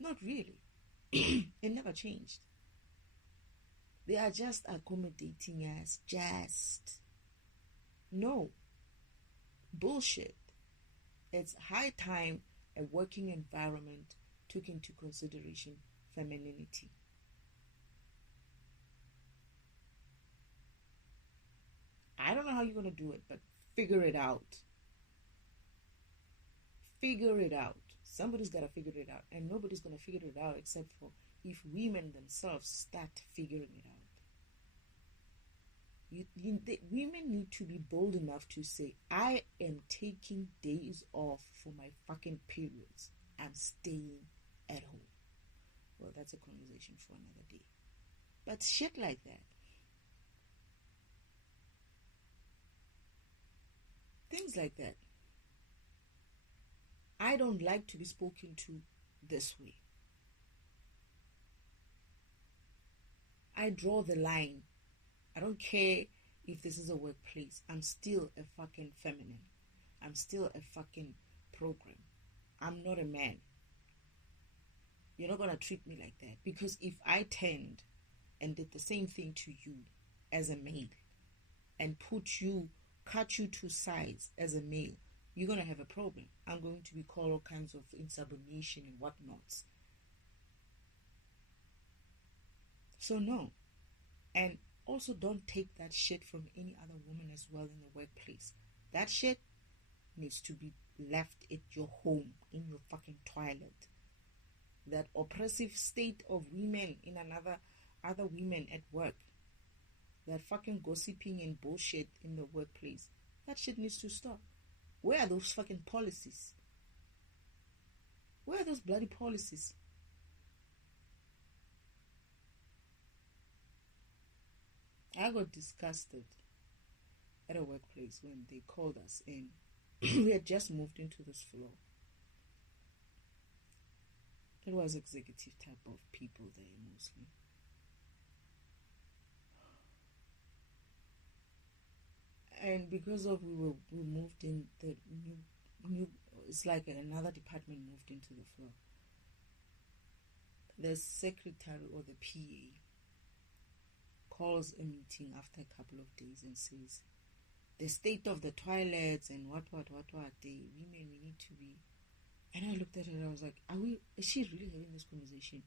Not really. It never changed. They are just accommodating us. No. Bullshit. It's high time a working environment took into consideration femininity. I don't know how you're going to do it, but figure it out. Figure it out. Somebody's got to figure it out. And nobody's going to figure it out except for if women themselves start figuring it out. Women need to be bold enough to say, I am taking days off for my fucking periods. I'm staying at home. Well, that's a conversation for another day. But shit like that. Things like that. I don't like to be spoken to this way. I draw the line. I don't care if this is a workplace. I'm still a fucking feminine. I'm still a fucking program. I'm not a man. You're not going to treat me like that. Because if I turned and did the same thing to you as a male and cut you to size as a male, you're going to have a problem. I'm going to be called all kinds of insubordination and whatnots. So no. And also don't take that shit from any other woman as well in the workplace. That shit needs to be left at your home, in your fucking toilet. That oppressive state of women in other women at work. That fucking gossiping and bullshit in the workplace. That shit needs to stop. Where are those fucking policies? Where are those bloody policies? I got disgusted at a workplace when they called us in. We had just moved into this floor. It was executive type of people there mostly. And because of we moved in, the new it's like another department moved into the floor. The secretary or the PA calls a meeting after a couple of days and says, the state of the toilets and what they women, we need to be. And I looked at her and I was like, is she really having this conversation?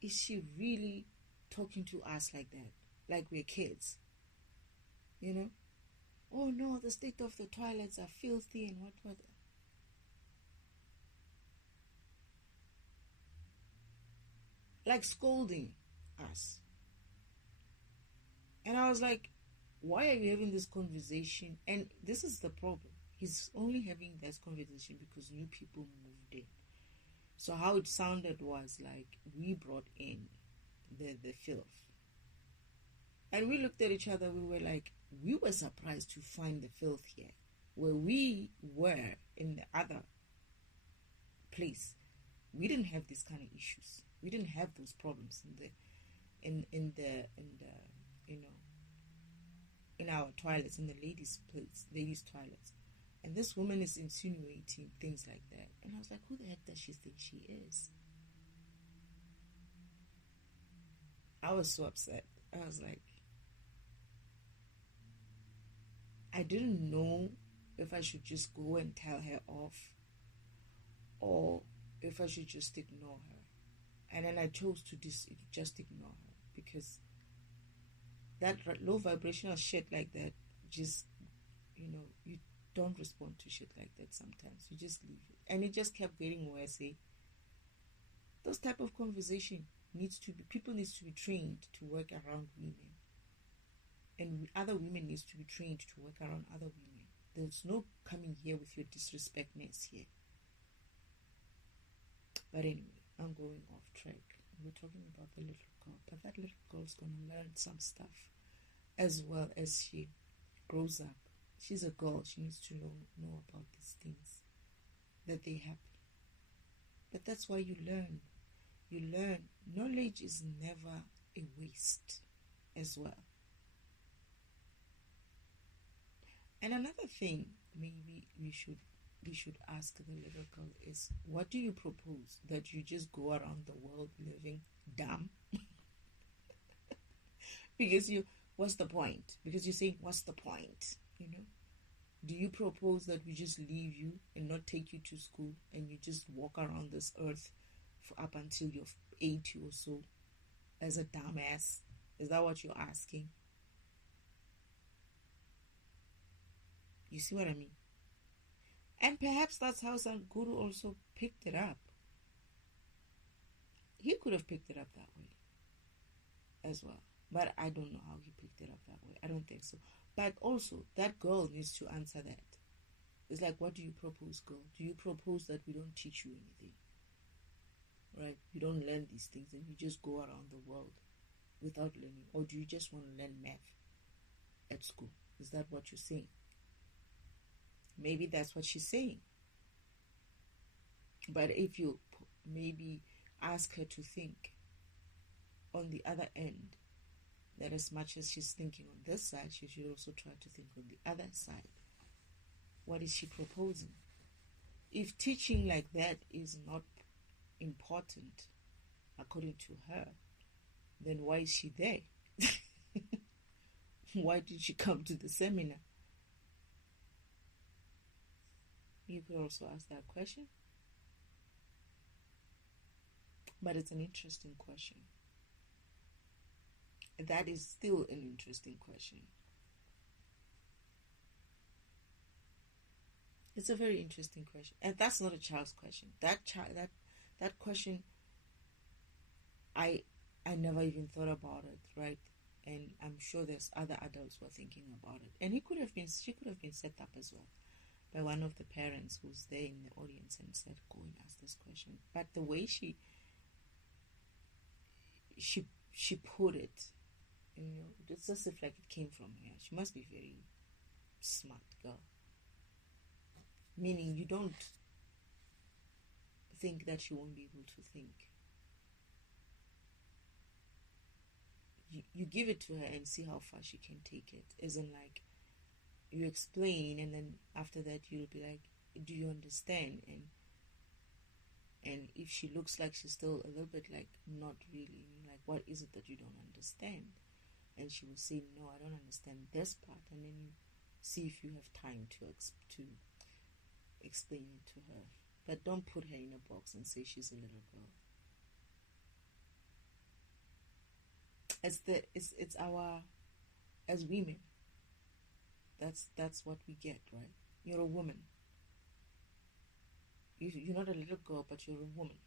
Is she really talking to us like that? Like we're kids? You know? Oh no, the state of the toilets are filthy and what. Like scolding us. And I was like, why are you having this conversation? And this is the problem. He's only having this conversation because new people moved in. So how it sounded was like we brought in the filth. And we looked at each other, we were like, we were surprised to find the filth here. Where we were in the other place, we didn't have these kind of issues. We didn't have those problems in our toilets, in the ladies' toilets. And this woman is insinuating things like that. And I was like, who the heck does she think she is? I was so upset. I was like, I didn't know if I should just go and tell her off or if I should just ignore her. And then I chose to just ignore her because that low vibrational shit like that, just, you don't respond to shit like that sometimes. You just leave it. And it just kept getting worse. Those type of conversation people needs to be trained to work around women. And other women needs to be trained to work around other women. There's no coming here with your disrespectness here. But anyway, I'm going off track. We're talking about the little girl, but that little girl's going to learn some stuff as well as she grows up. She's a girl. She needs to know about these things that they happen. But that's why you learn. You learn. Knowledge is never a waste as well. And another thing maybe we should ask the little girl is, what do you propose? That you just go around the world living dumb? Because what's the point? Because you say, what's the point? Do you propose that we just leave you and not take you to school and you just walk around this earth for up until you're 80 or so as a dumbass? Is that what you're asking? You see what I mean? And perhaps that's how Sadhguru also picked it up. He could have picked it up that way as well. But I don't know how he picked it up that way. I don't think so. But also, that girl needs to answer that. It's like, what do you propose, girl? Do you propose that we don't teach you anything? Right? You don't learn these things and you just go around the world without learning? Or do you just want to learn math at school? Is that what you're saying? Maybe that's what she's saying. But if you maybe ask her to think on the other end, that as much as she's thinking on this side, she should also try to think on the other side. What is she proposing? If teaching like that is not important, according to her, then why is she there? Why did she come to the seminar? You could also ask that question. But it's an interesting question. That is still an interesting question. It's a very interesting question. And that's not a child's question. That question, I never even thought about it, right? And I'm sure there's other adults who are thinking about it. And she could have been set up as well by one of the parents who's there in the audience and said, go and ask this question. But the way she put it, it's as if like it came from her. She must be very smart girl. Meaning you don't think that she won't be able to think. You give it to her and see how far she can take it. As in like, you explain and then after that you'll be like, do you understand? And if she looks like she's still a little bit like not really, like what is it that you don't understand? And she will say, no, I don't understand this part. And then you see if you have time to explain it to her. But don't put her in a box and say she's a little girl. It's our, as women, that's what we get, right? You're a woman. You're not a little girl, but you're a woman.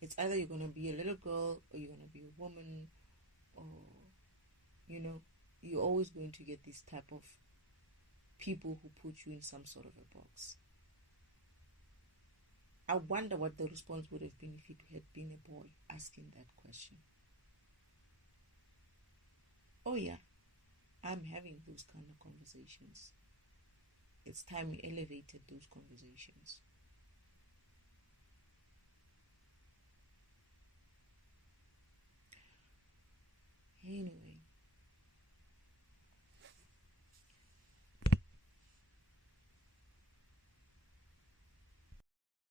It's either you're going to be a little girl or you're going to be a woman, or, you're always going to get this type of people who put you in some sort of a box. I wonder what the response would have been if it had been a boy asking that question. Oh yeah, I'm having those kind of conversations. It's time we elevated those conversations. Anyway,